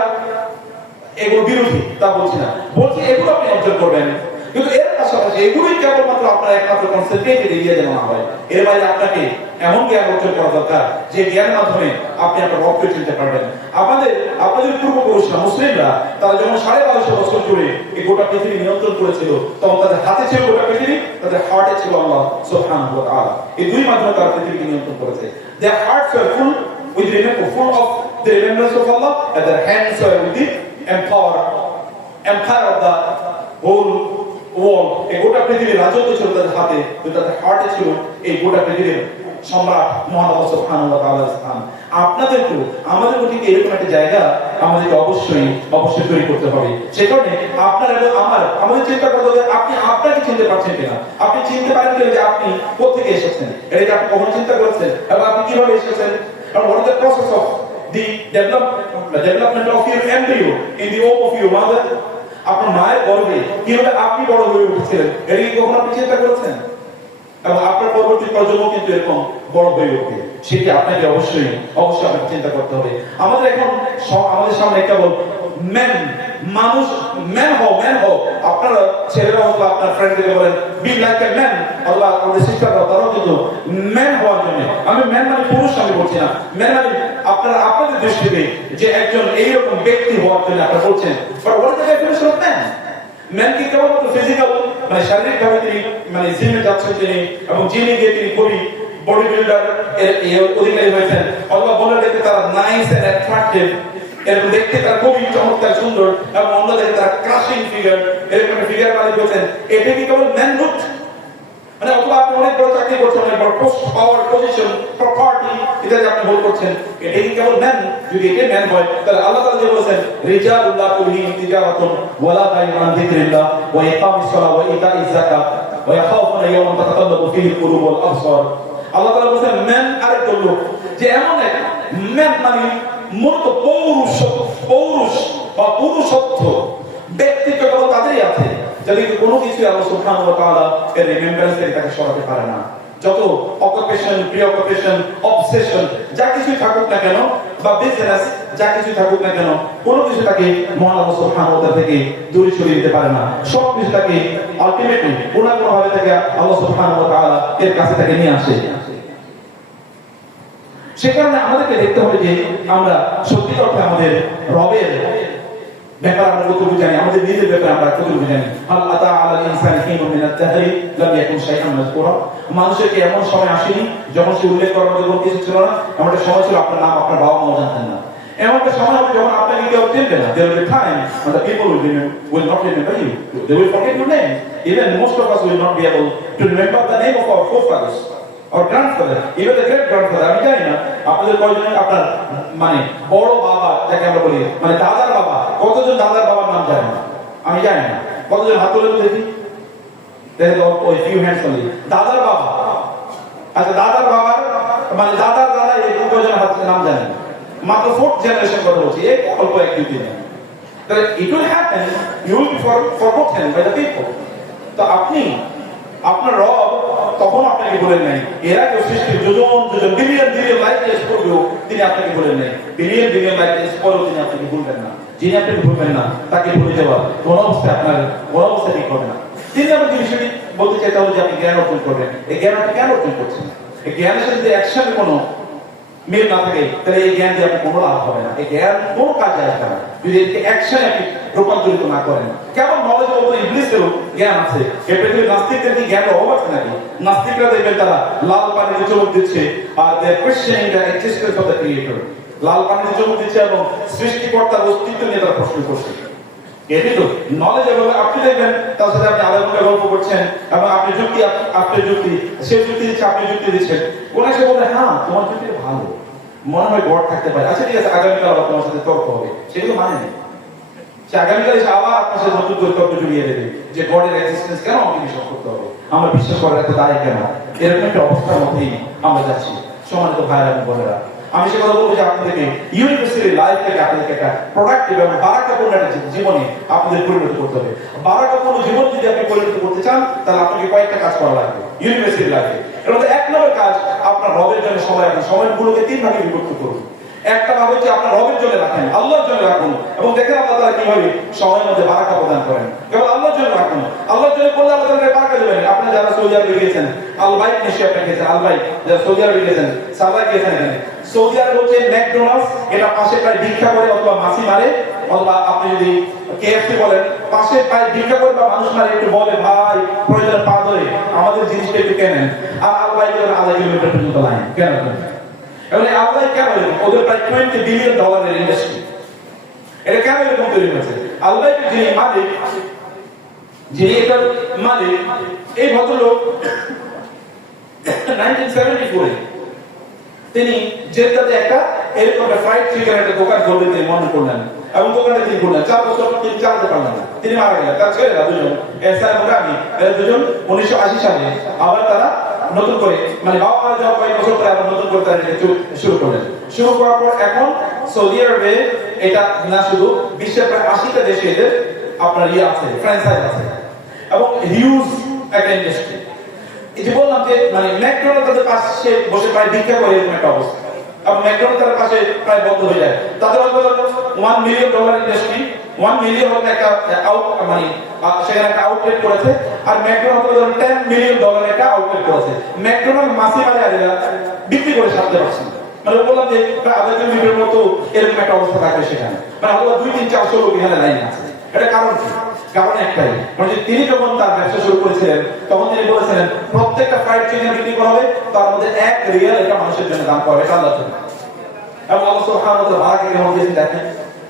এগুলো বিরোধী, তা বলছি না, বলছি এগুলো আপনি অর্জন করবেন, কিন্তু এর পাশাপাশি এগুলোই কেবলমাত্র আপনার একমাত্র কনসেন্ট্রেটেড এরিয়া যেন না হয়। এর বাইরে আপনাকে এমন জ্ঞান অর্জন করা দরকার যে জ্ঞানের মাধ্যমে আপনি আপনার রবকে চিনতে পারবেন। আপনাদের পূর্বপুরুষরা মুসলিমরা তারা যখন 1250 বছর জুড়ে এই গোটা পৃথিবী নিয়ন্ত্রণ করেছিল, তখন তাদের হাতে ছিল গোটা পৃথিবী, তাদের হার্টে ছিল আল্লাহ সুবহানাহু ওয়া তাআলা। এই দুই মাধ্যমে তারা পৃথিবীকে নিয়ন্ত্রণ করেছে। Their hearts were full of the remembrance of Allah, and their hands were with the empire of the whole world. এই গোটা পৃথিবীর রাজত্ব ছিল তাদের হাতে, তাদের হার্টে ছিল এই গোটা পৃথিবীর সম্রাট মহান আল্লাহ সুবহানাহু ওয়া তাআলার স্থান। আপনাদেরকে আমাদের মধ্যে এরকম একটা জায়গা আমাদেরকে অবশ্যই তৈরি করতে হবে। সে কারণে আপনার এবং আমাদের চিন্তা করতে হবে আপনি আপনাকে চিনতে পারছেন কিনা, আপনি চিনতে পারেন কিনা যে আপনি কোথা থেকে এসেছেন, এটা কি আপনি কখনো চিন্তা করেছেন, এবং আপনি কিভাবে এসেছেন, এবং what is the process of the development of your embryo in the womb of your mother, আপনার মায়ের গর্ভে কিভাবে আপনি বড় হয়ে উঠেছিলেন, এটা কি কখনো আপনি চিন্তা করেছেন? এবং আপনার পরবর্তী প্রজন্ম কিন্তু এরকম বড় হয়ে উঠবে, সেটি আপনাকে অবশ্যই আপনাকে চিন্তা করতে হবে। আমাদের এখন আমাদের সামনে কেবল মানুষ ম্যান হও, আপনারা ছেলেরা হোক আপনার ফ্রেন্ডদেরকে বলেন বি লাইক এ ম্যান, অথবা আমাদের সিস্টাররা তারাও কিন্তু ম্যান হওয়ার জন্য, আমি ম্যান মানে পুরুষ আমি বলছি না, ম্যান মানে আপনাদের দৃষ্টিতে যে একজন এইরকম ব্যক্তি হওয়ার জন্য আপনারা বলছেন, but what is the definition of man? Man কি কেবলমাত্র ফিজিক্যাল, মানে শারীরিকভাবে তিনি মানে জিমে যাচ্ছেন তিনি, এবং জিমে গিয়ে তিনি খুবই বডি বিল্ডার অধিকারী হয়েছেন, অথবা বলে দেখতে তারা নাইস এন্ড অ্যাট্রাক্টিভ, এরকম দেখতে তারা খুবই চমৎকার সুন্দর, এবং অন্য দেখতে তারা ক্রাশিং ফিগার, এরকম একটা ফিগার মালিক হয়েছেন, এটা কি কেবল ম্যানহুড? মানে অথবা আপনি অনেক বড় চাকরি করছেন, অনেক বড় পোস্ট, পাওয়ার, পজিশন, প্রপার্টি, এটা যে আপনি ভুল করছেন, এটা কি কেবল ম্যান? যদি এটা ম্যান হয়, তাহলে আল্লাহ তাআলা যে বলেছেন রিজালুন লা তুলহিহিম তিজারাতুন ওয়ালা বাইউন আন যিকরিল্লাহ ওয়া ইকামিস সালাহ ওয়া ইতাইজ যাকাত ওয়া ইয়াখাফুনা ইয়াওমান তাতাকাল্লাবু ফীহি আল-কুলুব ওয়াল আবসার। আল্লাহ তাআলা বলেছেন ম্যান আরেকজন লোক, যে এমন এক ম্যান মানে মূলত পৌরুষ বা পুরুষত্ব ব্যক্তিত্ব কেবল তাদেরই আছে যাদেরকে কোনো কিছু আল্লাহ সুবহানাহু ওয়া তাআলা এর রিমেম্বারেন্স থেকে তাকে সরাতে পারে না। যত অকুপেশন, প্রিঅকুপেশন, অবসেশন যা কিছু থাকুক না কেন, বা বিজনেস যা কিছু থাকুক না কেন, কোনো কিছু তাকে মহান আল্লাহ সুবহানাহু ওয়া তাআলা থেকে দূরে সরিয়ে দিতে পারে না। সব কিছু তাকে আলটিমেটলি কোনো না কোনো ভাবে তাকে আল্লাহ সুবহানাহু ওয়া তাআলা এর কাছে তাকে নিয়ে আসে। সে কারণে আমাদেরকে দেখতে হবে যে আমরা সত্যি অর্থে আমাদের রবের ব্যাপার আমরা কতটুকু জানি, আমাদের নিজের ব্যাপারে আমরা কতটুকু জানি। আল্লাহ তাআলা ইনসান হিনুম মিনাত তাহরি লাম ইয়াকুন শাইআন মাযকুরা, মানুষের কি এমন সময় আসেনি যখন সে উল্লেখ করার মতো কোনো কিছু ছিল না? এমন একটা সময় ছিল আপনার নাম আপনার বাবা মাও জানতেন না। এমন একটা সময় হবে যখন আপনাকে কেউ চিনবে না। There will be time when the people will not remember you. They will forget your name. Even most of us will not be able to remember the name of our forefathers or grandfather, even the great grandfather. আমি জানি না আপনাদের কয়জন আপনার মানে বড় বাবা যাকে আমরা বলি মানে দাদার বাবা, কতজন দাদার বাবার নাম জানেন? আমি জানি না। কতজন হাত তুলে দেখি? দেখেন তো ওই ফিউ হ্যান্ডস অনলি। দাদার বাবা, আচ্ছা দাদার বাবার মানে দাদার দাদা এই কয়জন হাত নাম জানেন? মাত্র 4th জেনারেশন কথা বলছি, এই অল্প এক দুই দিন। তাহলে it will happen, you will be forgotten by the people. তো আপনি আপনার রব তখন আপনাকে বলেন নাই, এরা কেউ সৃষ্টির যোজন যোজন বিলিয়ন বিলিয়ন লাইফ ইয়ার্স পরেও তিনি আপনাকে বলেন নাই, বিলিয়ন বিলিয়ন লাইফ ইয়ার্স পরেও তিনি আপনাকে ভুলবেন না। যিনি আপনাকে ভুলবেন না তাকে ভুলে যাওয়া কোন অবস্থায় আপনার কোন অবস্থায় ঠিক হবে না। তিনি আমাকে বিষয়টি বলতে চাইতে হবে যে আপনি জ্ঞান অর্জন করবেন। এই জ্ঞান আপনি কেন অর্জন করছেন? এই জ্ঞানের সাথে যদি অ্যাকশনের কোনো মিল না থাকে তাহলে এই জ্ঞান দিয়ে আপনার কোনো লাভ হবে না। এই জ্ঞান কোনো কাজে আসবে না যদি এটাকে অ্যাকশনে আপনি রূপান্তরিত না করেন। কেমন নলেজ বলতে ইবলিসেরও জ্ঞান আছে, এই পৃথিবীর নাস্তিকদের কি জ্ঞান অভাব আছে নাকি? নাস্তিকরা দেখবেন তারা লাল পানিতে চমক দিচ্ছে আর they questioning the existence of the creator. লাল পানিতে চমক দিচ্ছে এবং সৃষ্টিকর্তার অস্তিত্ব নিয়ে তারা প্রশ্ন করছে। এটি তো নলেজ। এবং আপনি দেখবেন তার সাথে আপনি আধা ঘন্টা গল্প করছেন এবং আপনি যুক্তি আপনি যুক্তি সে যুক্তি দিচ্ছে আপনি যুক্তি দিচ্ছেন, কোন এসে বলে হ্যাঁ তোমার যুক্তি ভালো, মনে হয় গড থাকতে পারে, আচ্ছা ঠিক আছে আগামীকাল আবার তোমার সাথে তর্ক হবে, সেগুলো মানে নেই। সে আগামীকাল এসে আবার আপনার সাথে নতুন করে তর্ক জড়িয়ে দেবে যে গডের এক্সিস্টেন্স কেন আমাকে বিশ্বাস করতে হবে, আমরা বিশ্বাস করার এত দায় কেন? এরকম একটা অবস্থার মধ্যেই আমরা যাচ্ছি। সম্মানিত ভাইরা এবং বোনেরা, আমি সে কথা বলবো যে আপনাদেরকে ইউনিভার্সিটি লাইফ থেকে আপনাদেরকে একটা প্রোডাক্টিভ এবং বারাকাপূর্ণ একটা জীবনে আপনাদের পরিণত করতে হবে। বারাকাপূর্ণ জীবন যদি আপনি পরিণত করতে চান তাহলে আপনাকে কয়েকটা কাজ করা লাগবে ইউনিভার্সিটি লাইফে। এর মধ্যে 1 নম্বর কাজ, আপনার রবের জন্য সময় রাখুন। সময়গুলোকে 3 ভাগে বিভক্ত করুন। একটা ভাগ হচ্ছে আপনার রবের জন্য রাখেন, আল্লাহর জন্য রাখুন এবং দেখেন আল্লাহ তাআলা কিভাবে সময়ের মধ্যে বারাকা প্রদান করেন। কেবল আল্লাহর জন্য রাখুন, আল্লাহর জন্য করলে আল্লাহ তাআলা বারাকা দেবেন। আপনি যারা সৌদি আরবে গিয়েছেন, আল বাইত নিশ্চয়ই আপনি গিয়েছেন, আল বাইত যারা সৌদি আরবে গিয়েছেন, সাবা গিয়েছেন, এখানে সৌদি আরব হচ্ছে ম্যাকডোনাল্ডস, এটা পাশে প্রায় ভিক্ষা করে অথবা মাছি মারে, অথবা আপনি যদি কেএফসি বলেন পাশে প্রায় ভিক্ষা করে বা মানুষ মারে, একটু বলে ভাই প্রয়োজন পা ধরে আমাদের জিনিসটা একটু কেনেন। আর আল বাইত আধা কিলোমিটার পর্যন্ত লাইন কেন? এবং আল্লাহ কেন ওদের প্রায় $20 বিলিয়ন ইন্ডাস্ট্রি, এটা কেন এরকম তৈরি হয়েছে? আল্লাহ যিনি মালিক, যিনি এটার মালিক, এই ভদ্রলোক 1974 তিনি জেদ্দাতে একটা এরকম একটা ফ্রাইড চিকেন একটা দোকান করবেন তিনি মনে করলেন এবং দোকানটা তিনি করলেন। 4 বছর তিনি চালাতে পারলেন না, তিনি মারা গেলেন। তার ছেলেরা দুজন এহসান এবং রামি, এরা দুজন 1980 সালে আবার তারা নতুন করে মানে বাবা মারা যাওয়ার কয়েক বছর পরে আবার নতুন করে তারা শুরু করলেন। শুরু করার পর এখন সৌদি আরবে এটা না শুধু বিশ্বের প্রায় 80টা দেশে এদের আপনার আছে, ফ্র্যাঞ্চাইজ আছে এবং হিউজ একটা ইন্ডাস্ট্রি। এই যে বললাম যে মানে ম্যাকডোনাল্ডস তাদের পাশে বসে প্রায় ভিক্ষা করে এরকম একটা অবস্থা এবং ম্যাকডোনাল্ডস তাদের পাশে প্রায় বন্ধ হয়ে যায়। তাদের হয়তো $1 মিলিয়ন ইন্ডাস্ট্রি, 1 মিলিয়ন হলো একটা মানে সেখানে একটা আউটলেট করেছে, আর ম্যাকডোনাল্ডস হলো $10 মিলিয়ন একটা আউটলেট করেছে। ম্যাকডোনাল্ডস মাসি মারে আরেরা বিক্রি করে সারতে পারছে না। মানে বললাম যে প্রায় আধা কিলোমিটারের মতো এরকম একটা অবস্থা থাকবে সেখানে, মানে হয়তো 2-3-400 লোক এখানে লাইন আছে। এটা কারণ কি? কারণ একটাই, মানে তিনি যখন তার ব্যবসা শুরু করেছিলেন তখন তিনি বলেছিলেন প্রত্যেকটা ফ্রাইড চিকেন বিক্রি করা হবে তার মধ্যে $1 এটা মানুষের জন্য দান করা হবে, এটা আল্লাহর জন্য। এবং আল্লাহ সুবহানাহু ওয়া তাআলা বারাকা কেমন দিয়েছেন দেখেন,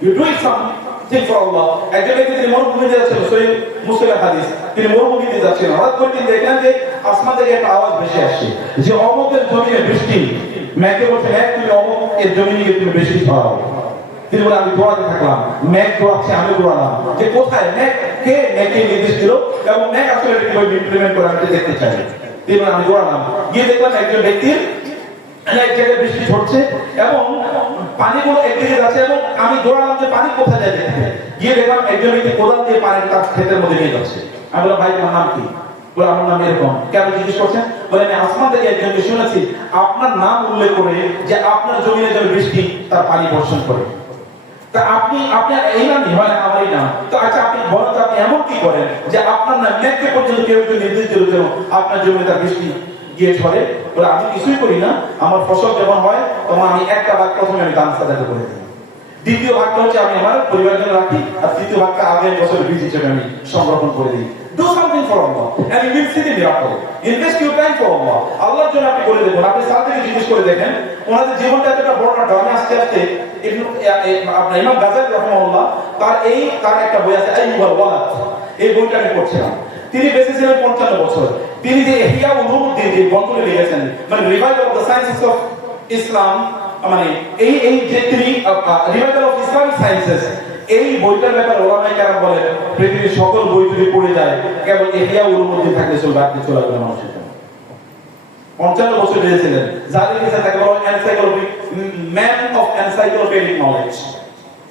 you do it something for Allah. একজন ব্যক্তি তিনি মরুভূমিতে যাচ্ছিল, সহিহ মুসলিমের হাদিস, তিনি মরুভূমিতে যাচ্ছিলেন, হঠাৎ করে তিনি দেখলেন যে আসমান থেকে একটা আওয়াজ ভেসে আসছে যে অমুকের জমিনে বৃষ্টি। মেঘকে বলছেন এক তুমি অমুকের জমিনে গিয়ে তুমি বৃষ্টি ছড়াও। তিনি বলে আমি দৌড়াতে থাকলাম, মেঘ দৌড়াচ্ছে আমি দৌড়ালাম, যে কোথায় মেঘ, কে মেঘকে নির্দেশ দিল এবং মেঘ আসলে কিভাবে ইমপ্লিমেন্ট করে আমি দেখতে চাই। তিনি বলে আমি দৌড়ালাম, গিয়ে দেখলাম একজন ব্যক্তির এক জায়গায় বৃষ্টি ঝরছে এবং পানিগুলো একদিকে যাচ্ছে এবং আমি দৌড়ালাম যে পানি কোথায় যায় দেখতে, গিয়ে দেখলাম একজন ব্যক্তি কোদাল দিয়ে পানি তার ক্ষেতের মধ্যে নিয়ে যাচ্ছে। আমি বললাম ভাই তোমার নাম কি? বলে আমার নাম এরকম। কেন জিজ্ঞেস করছেন? বলে আমি আসমান থেকে একজনকে শুনেছি আপনার নাম উল্লেখ করে যে আপনার জমিনে যেন বৃষ্টি তার পানি বর্ষণ করে। তা আপনি আপনার এই নামই হয় আমারই নাম, তো আচ্ছা আপনি বলেন তো আপনি এমন কি করেন যে আপনার নাম মেঘকে পর্যন্ত কেউ একটু নির্দেশ দিল যেন আপনার জমিতে তার বৃষ্টি গিয়ে ছড়ে? বলে আমি কিছুই করি না, আমার ফসল যখন হয় তখন আমি একটা ভাগ প্রথমে আমি দান সাদাকা করে দিই। দ্বিতীয় ভাগটা হচ্ছে আমি আমার পরিবারের জন্য রাখি, আর তৃতীয় ভাগটা আগের বছরের বীজ হিসেবে আমি সংরক্ষণ করে দিই। Do something for Allah and you will see the miracle. Invest your time for Allah. আল্লাহর জন্য আপনি করে দেবেন। আপনি সাথে জিজ্ঞেস করে দেখেন ওনাদের জীবনটা এতটা বড় না, আমি আস্তে আস্তে আপনার ইমাম গাজালি রাহিমাহুল্লাহ তার একটা বই আছে আইয়ুবাল ওয়ালাদ, এই বইটা আমি পড়ছিলাম। তিনি বেঁচে ছিলেন 55 বছর। তিনি যে ইহইয়া উলুমুদ্দিন যে গ্রন্থটি লিখেছেন, মানে revival of the sciences of Islam, মানে এই যে তিনি রিভাইভাল অফ ইসলামিক সায়েন্সেস, এই বইটার ব্যাপারে ওলামায়ে কেরাম বলেন পৃথিবীর সকল বই যদি পড়ে যায় কেবল ইহইয়া উলুমুদ্দিন থাকলে চলবে, আর কিছু লাগবে না মানুষের জন্য। 55 বছর বেঁচেছিলেন। যার লিখেছেন তাকে বলা হয় এনসাইক্লোপিডিক ম্যান অফ এনসাইক্লোপিডিক নলেজ।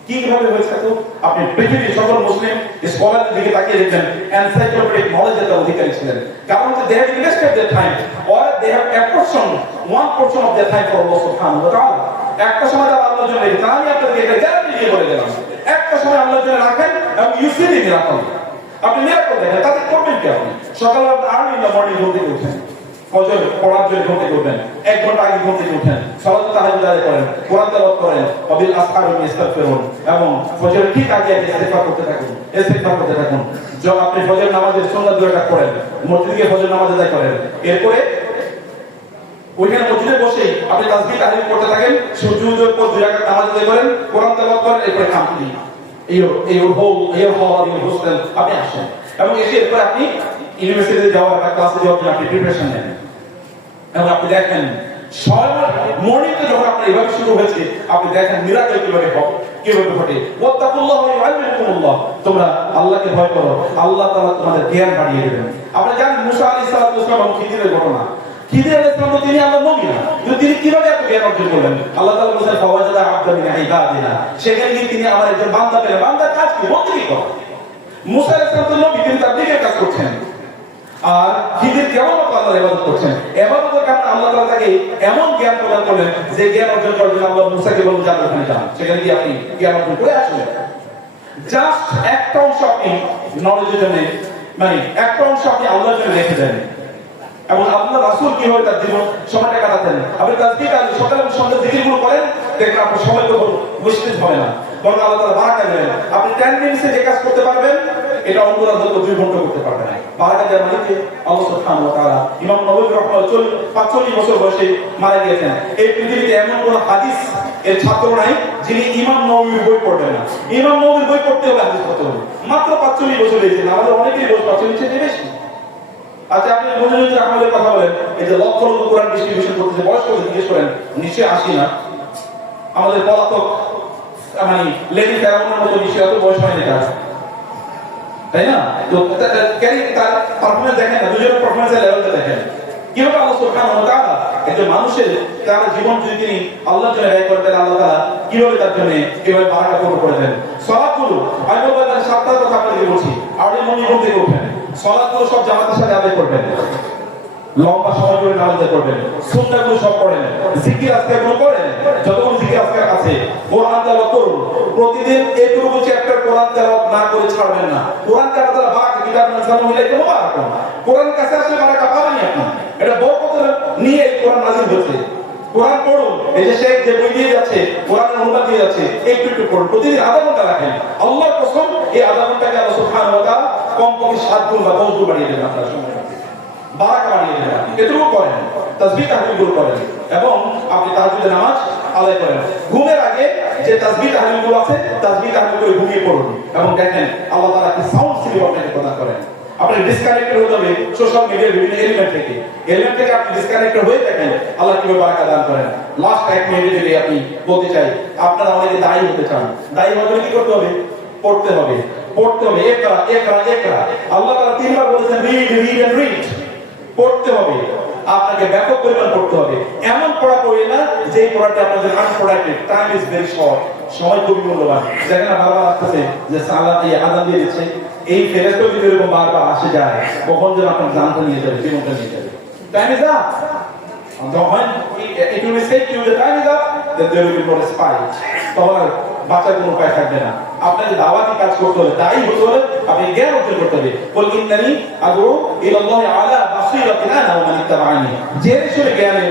কিভাবে হয়েছে তো আপনি পৃথিবীর সকল মুসলিম স্কলারদের দিকে তাকিয়ে দেখবেন এনসাইক্লোপিডিক নলেজের তার অধিকারী ছিলেন। কারণ they have invested their time or they have apportion one portion of their time for Allah সুবহানাহু ওয়া তাআলা। একটা সময় তারা আল্লাহর জন্য রেখেছেন। আমি আপনাদেরকে এটা গ্যারান্টি দিয়ে বলে দিলাম, একটা সময় আল্লাহর জন্য রাখেন এবং ইউ সি দি মিরাকল। আপনি মিরাকল দেখেন, তাতে করবেন কি? আপনি সকালবেলা আর্লি ইন দ্য মর্নিং ঘুম থেকে উঠেন, ফজর পড়ার জন্য ঘুম থেকে উঠেন, 1 ঘন্টা আগে ঘুম থেকে উঠেন, সালাত তাহাজ্জুদ আদায় করেন, কোরআন তেলাওয়াত করেন, ওয়াবিল আসহারি ইস্তাগফিরুন, এবং ফজরের ঠিক আগে ইস্তিগফার করতে থাকুন, ইস্তিগফার করতে থাকুন। যখন আপনি ফজর নামাজের সুন্নাত 2 রাকাত পড়েন, মসজিদে ফজর নামাজ আদায় করেন, এরপরে ওইখানে মসজিদে বসে আপনি তাসবিহ তাহলিল করতে থাকেন, সূর্য উদয়ের পর 2 রাকাত নামাজ আদায় করেন, কোরআন তেলাওয়াত করেন, এরপরে কামটি এই হোস্টেল আপনি আসেন, এবং এসে এরপরে আপনি ইউনিভার্সিটিতে যাওয়ার একটা ক্লাসে যাওয়ার জন্য আপনি প্রিপারেশন নেন। এবং আপনি দেখেন মর্নিংটা যখন আপনার এভাবে শুরু হয়েছে, আপনি দেখেন মিরাকেল কিভাবে ঘটে। ওয়াত্তাকুল্লাহ ওয়া ইউআল্লিমুকুমুল্লাহ, তোমরা আল্লাহকে ভয় করো, আল্লাহ তাআলা তোমাদের জ্ঞান বাড়িয়ে দেবেন। আমরা জানি মুসা আলাইহিস সালাতু ওয়াস সালাম খিদিরের ঘটনা। খিদির আলাইহিস সালাম তিনি আল্লাহর নবী না, কিন্তু তিনি কিভাবে এত জ্ঞান অর্জন করলেন? আল্লাহ তাআলা বলেন ফাওয়াজাদা আবদান মিন ইবাদিনা, সেখানে গিয়ে তিনি আমার একজন বান্দা পেলেন। বান্দার কাজ কি? বন্দী করা। মুসা আলাইহিস সালাম তো নবী, তিনি তাবলীগের কাজ করছেন। আর খিদির কেমন আল্লাহর ইবাদত করছেন, ইবাদতের কারণে আল্লাহ তাআলা তাকে এমন জ্ঞান প্রদান করলেন যে জ্ঞান অর্জন করার জন্য আল্লাহ মুসাকে বললেন যান ওখানে যান, সেখানে গিয়ে আপনি জ্ঞান অর্জন করে আসলেন। জাস্ট একটা অংশ আপনি নলেজের জন্য, মানে একটা অংশ আপনি আল্লাহর জন্য রেখে দেন। এবং আল্লাহ রাসূল কিভাবে তার জীবন সময়টা কাটাতেন, আপনি তাসবিহ সকাল এবং সন্ধ্যা জিকিরগুলো করেন, দেখবেন আপনার সময় তো ওয়েস্টেজ হবে না, বরং আল্লাহ তাআলা বারাকা দেবেন। আপনি 10 মিনিটে যে কাজ করতে পারবেন এটা অন্যরা হয়তো 2 ঘন্টা করতে পারবে না। বারাকা দেওয়ার মানে কি? আল্লাহ সুবহানাহু ওয়া তাআলা। ইমাম নববী রাহিমাহুল্লাহ 45 বছর বয়সে মারা গিয়েছেন। এই পৃথিবীতে এমন কোন হাদিস এর ছাত্র নাই যিনি ইমাম নববীর বই পড়বেন না। ইমাম নববীর বই পড়তে হলে হাদিস পড়তে হবে। মাত্র 45 বছর হয়েছে, আমাদের অনেকেই বয়স 45 চেয়ে বেশি। আচ্ছা, আপনি মনোযোগ আমাদের কথা বলেন, এই যে লক্ষ লক্ষ কোরআন ডিস্ট্রিবিউশন করতেছে, বয়স কত জিজ্ঞেস করেন, নিশ্চয়ই 80 না। আমাদের পলাতক মানে লেডি ফেরাউনের মতো নিশ্চয়ই এত বয়স হয়নি তার, তাই না? তো তার পারফরম্যান্স দেখেন না, দুজনের পারফরম্যান্সের লেভেলটা দেখেন কিভাবে আল্লাহ সুবহানাহু ওয়া তাআলা একজন মানুষের তার জীবন যদি তিনি আল্লাহর জন্য ব্যয় করতেন, আল্লাহ তাআলা কিভাবে তার জন্য কিভাবে বারাকা পূর্ণ করে দেন। সালাতগুলো আমি বলবো সাতটার কথা আপনাদের বলছি, আর্লি মর্নিং ঘুম থেকে ওঠেন, সালাতগুলো সব জামাতের সাথে আদায় করবেন, লম্বা সময় ধরে নামাজ আদায় করবেন, সুন্নাহগুলো সব পড়েন, জিকির আজকারগুলো করেন, যতক্ষণ জিকির আজকার আছে, কোরআন তেলাওয়াত করুন। প্রতিদিন এইটুকু চ্যাপ্টার কোরআন তেলাওয়াত না করে ছাড়বেন না। কোরআন তেলাওয়াত দ্বারা বারাকা কিতাব নাযিল হইলে মুবারাক। কোরআন কাছে আসলে বারাকা পাবেন আপনি, এটা বরকত নিয়ে কোরআন নাযিল হচ্ছে। কোরআন পড়ুন, এই যে শেখ যে বই দিয়ে যাচ্ছে, কোরআনের অনুবাদ দিয়ে যাচ্ছে, একটু একটু পড়ুন, প্রতিদিন আধা ঘন্টা রাখেন। আল্লাহর কসম এই আধা ঘন্টাকে আল্লাহ সুবহানাহু ওয়া তাআলা কমপক্ষে 7 গুণ বা 10 গুণ বাড়িয়ে দেবেন, আপনার সময় বারাকা বাড়িয়ে দেবেন। এটুকু করেন, তাসবিহ তাহলিল করেন, এবং আপনি তাহাজ্জুদের নামাজ আদায় করেন। ঘুমের আগে যে তাসবিহ তাহলিল আছে, তাসবিহ তাহলিল করে ঘুমিয়ে পড়ুন, এবং দেখেন আল্লাহ তাআলা কি সাউন্ড স্লিপ আপনাকে প্রদান করেন। আপনি ডিসকানেক্টেড হতে হবে সোশ্যাল মিডিয়ার বিভিন্ন এলিমেন্ট থেকে আপনি ডিসকানেক্টেড হয়ে থাকেন, আল্লাহ কিভাবে বারাকা দান করেন। লাস্ট 1 মিনিট যদি আপনি বলতে চাই, আপনারা অনেকে দায়ী হতে চান, দায়ী হতে কি করতে হবে? পড়তে হবে, পড়তে হবে। ইকরা ইকরা ইকরা, আল্লাহ তাআলা 3 বার বলেছেন রিড রিড এন্ড রিড। পড়তে হবে, আপনাকে ব্যাপক পরিমাণ পড়তে হবে। এমন পড়া পড়ে না যে পড়াটা আপনাদের unproductive, time is very short, সময় খুবই মূল্যবান। দেখেন না বারবার আসতেছে যে সালাত এই আযান দিয়ে দিচ্ছে, এই ফেরেশতা যদি এরকম বারবার আসে যায়, কখন যেন আপনার জানটা নিয়ে যাবে, জীবনটা নিয়ে যাবে। Time is up. যখন it will say to you the time is up, then there will be no respite, তখন আর বাঁচার কোনো উপায় থাকবে না। আপনাকে দাওয়াতি কাজ করতে হবে, দায়ী হতে হলে আপনি জ্ঞান অর্জন করতে হবে। বল ইন্নানি আদউ ইলাল্লাহি আলা বাসীরাতিন আনা ওয়া মান ইত্তাবা'আনি, জেনে শুনে জ্ঞানের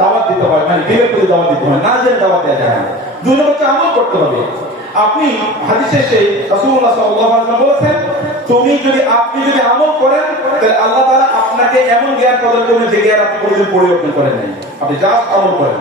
দাওয়াত দিতে হয়, মানে দিনের প্রতি দাওয়াত দিতে হয়, না জেনে দাওয়াত দেওয়া যায় না। 2 নম্বর হচ্ছে আমল করতে হবে। আপনি হাদিসে সেই রাসূলুল্লাহ সাল্লাল্লাহু আলাইহি ওয়াসাল্লাম বলেছেন, আপনি যদি আমল করেন তাহলে আল্লাহ তাআলা আপনাকে এমন জ্ঞান প্রদান করবেন যে জ্ঞান আপনি কোনোদিন পরিবর্তন করেন নাই। আপনি জাস্ট আমল করেন,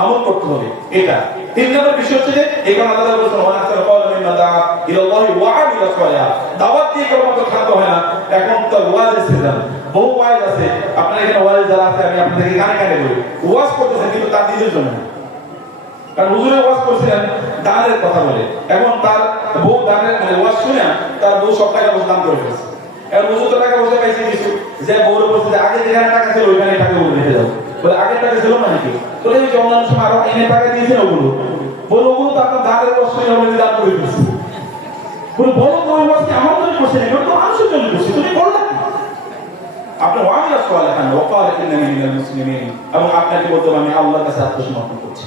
আমল করতে হবে এটা। 3 নম্বর বিষয় হচ্ছে যে এখানে আল্লাহ তাআলা বলেছেন ওয়া আনসার ক্বালা মিন দাআ ইলাল্লাহি ওয়া আমিলা সালিহা। দাওয়াত দিয়ে কোনো মত খাদ্য হয় না। এখন তো ওয়াজের সিজন, বহু ওয়াজ আছে। আপনারা এখানে ওয়াজ যারা আছে আমি আপনাদেরকে কানে কানে বলি, ওয়াজ করতেছেন কিন্তু তার নিজের জন্য না। কারণ হুজুরে ওয়াজ করছিলেন দানের কথা বলে, এখন তার বউ দানের মানে ওয়াজ শুনে তার বউ সব টাকা পয়সা দান করে ফেলছে। এখন হুজুর তো টাকা পয়সা পাইছে কিছু, যে বউরে বলছে যে আগে যেখানে টাকা ছিল ওইখানে টাকা বউ রেখে যাও, বলে আগের টাকা ছিল না নাকি, বলে এই যে অন্যান্য সময় আরো এনে টাকা দিয়েছেন ওগুলো, বলে ওগুলো তো আপনার দানের ওয়াজ শুনে অলরেডি দান করে ফেলছে। বলে বলো তো ওই ওয়াজকে আমার জন্য করছে না, এটা তো মানুষের জন্য করছে, তুমি করলে আপনি ওয়ামিলা সালিহান ওয়া ক্বালা ইন্নানি মিনাল মুসলিমিন, এবং আপনাকে বলতে আমি আল্লাহর কাছে আত্মসমর্পণ করছি।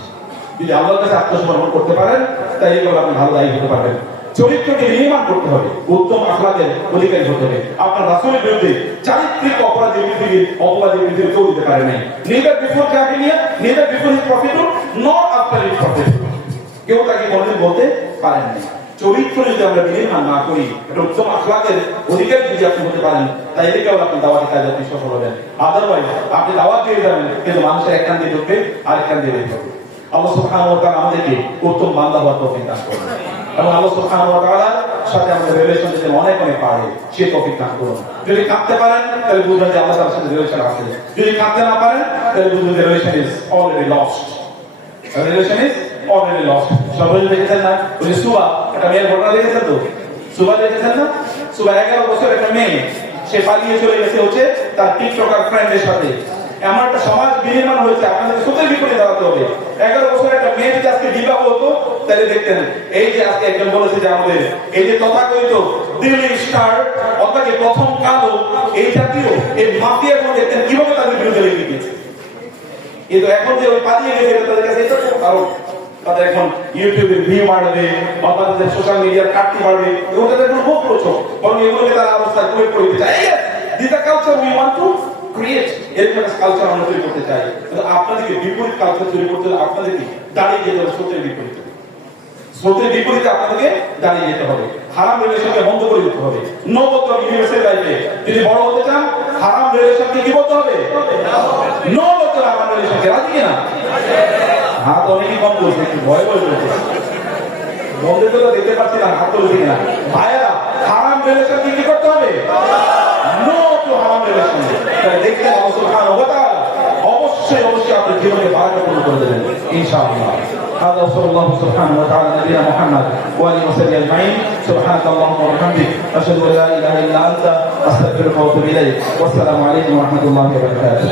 যদি আল্লাহর কাছে আত্মসমর্পণ করতে পারেন তাই এগুলো আপনি ভালো দায়ী হতে পারবেন। চরিত্রকে নির্মাণ করতে হবে, উত্তম আখলাকের অধিকারী হতে হবে। আপনার রাসূলের বিরুদ্ধে চারিত্রিক অপরাধের পৃথিবীর কেউ দিতে পারে নাই। neither before Jahiliyyah, neither before his prophethood, nor after his prophethood, কেউ তাকে কোনোদিন বলতে পারেন নাই। চরিত্র যদি আমরা নির্মাণ না করি, একটা উত্তম আখলাকের অধিকারী যদি আপনি হতে পারেন, তাই এটাও আপনি দাওয়াতি কাজে আপনি সফল হবেন। আদারওয়াইজ আপনি দাওয়াত দিয়ে যাবেন কিন্তু মানুষের এক কান দিয়ে ঢুকবে আর এক কান দিয়ে বের হবে। আল্লাহ সুবহানাহু ওয়া তাআলা আমাদেরকে উত্তম বান্দা হওয়ার তৌফিক দান করুন, এবং আল্লাহ সুবহানাহু ওয়া তাআলার সাথে আমাদের রিলেশন যেন অনেক অনেক বাড়ে সেই তৌফিক দান করুন। যদি কাঁদতে পারেন তাহলে বুঝবেন যে আল্লাহ তাআলার সাথে রিলেশন আছে, যদি কাঁদতে না পারেন তাহলে বুঝবেন যে relation is already lost, relation is already lost. সবাই দেখেছেন না ওই সুবা, একটা মেয়ের ঘটনা দেখেছেন তো, সুবা দেখেছেন না? সুবা 11 বছর একটা মেয়ে, সে পালিয়ে চলে গেছে হচ্ছে তার টিকটকার ফ্রেন্ডের সাথে। এমন একটা সমাজ বিনির্মাণ হয়েছে, আপনাদের সত্যি বিপরীতে দাঁড়াতে হবে। 11 বছর একটা মেয়ে যদি আজকে বিবাহ হতো তাহলে দেখতেন এই যে আজকে একজন বলেছে যে আমাদের এই যে তথাকথিত দিল্লি স্টার অর্থাৎ প্রথম কালো এই জাতীয় এই মাফিয়াগুলো দেখতেন কিভাবে তাদের বিরুদ্ধে লেগে গিয়েছে। কিন্তু এখন যে ওই পালিয়ে গেছে তাদের কাছে এটা তো কারণ তাদের এখন ইউটিউবে ভিউ বাড়বে বা তাদের সোশ্যাল মিডিয়ার কাটতি বাড়বে, এবং তাদের কোনো মুখ রোচক, বরং এগুলোকে তারা অবস্থায় প্রয়োগ করে দিতে চায়। This the culture we want to create, এরকম একটা কালচার আমরা তৈরি করতে চাই। কিন্তু আপনাদেরকে বিপরীত কালচার তৈরি করতে হলে আপনাদেরকে দাঁড়িয়ে যেতে হবে স্রোতের বিপরীতে। স্রোতের বিপরীতে আপনাদেরকে দাঁড়িয়ে যেতে হবে, হারাম রিলেশনকে বন্ধ করে দিতে হবে। নো বলতে হবে ইউনিভার্সাল লাইফে যদি বড় হতে চান, হারাম রিলেশনকে কি বলতে হবে? নো বলতে হবে হারাম রিলেশনকে। রাজি কিনা? হাত অনেকই কম বলছে, একটু ভয় ভয় বলছে, বন্ধুকে তো দেখতে পাচ্ছি না হাত তুলছি না। ভাইয়েরা, হারাম রিলেশনকে কি করতে হবে? নো টু হারাম রিলেশন। দেখতে আল্লাহ সুবহানাহু ওয়া তাআলা অবশ্যই আপনার জীবনে বারাকাতুল্লাহ করে দেবেন ইনশাআল্লাহ। هذا وصلى الله سبحانه وتعالى نبينا محمد وآله وصحبه أجمعين. سبحانك اللهم وبحمدك أشهد أن لا إله إلا أنت أستغفرك وأتوب إليك. والسلام عليكم ورحمة الله وبركاته.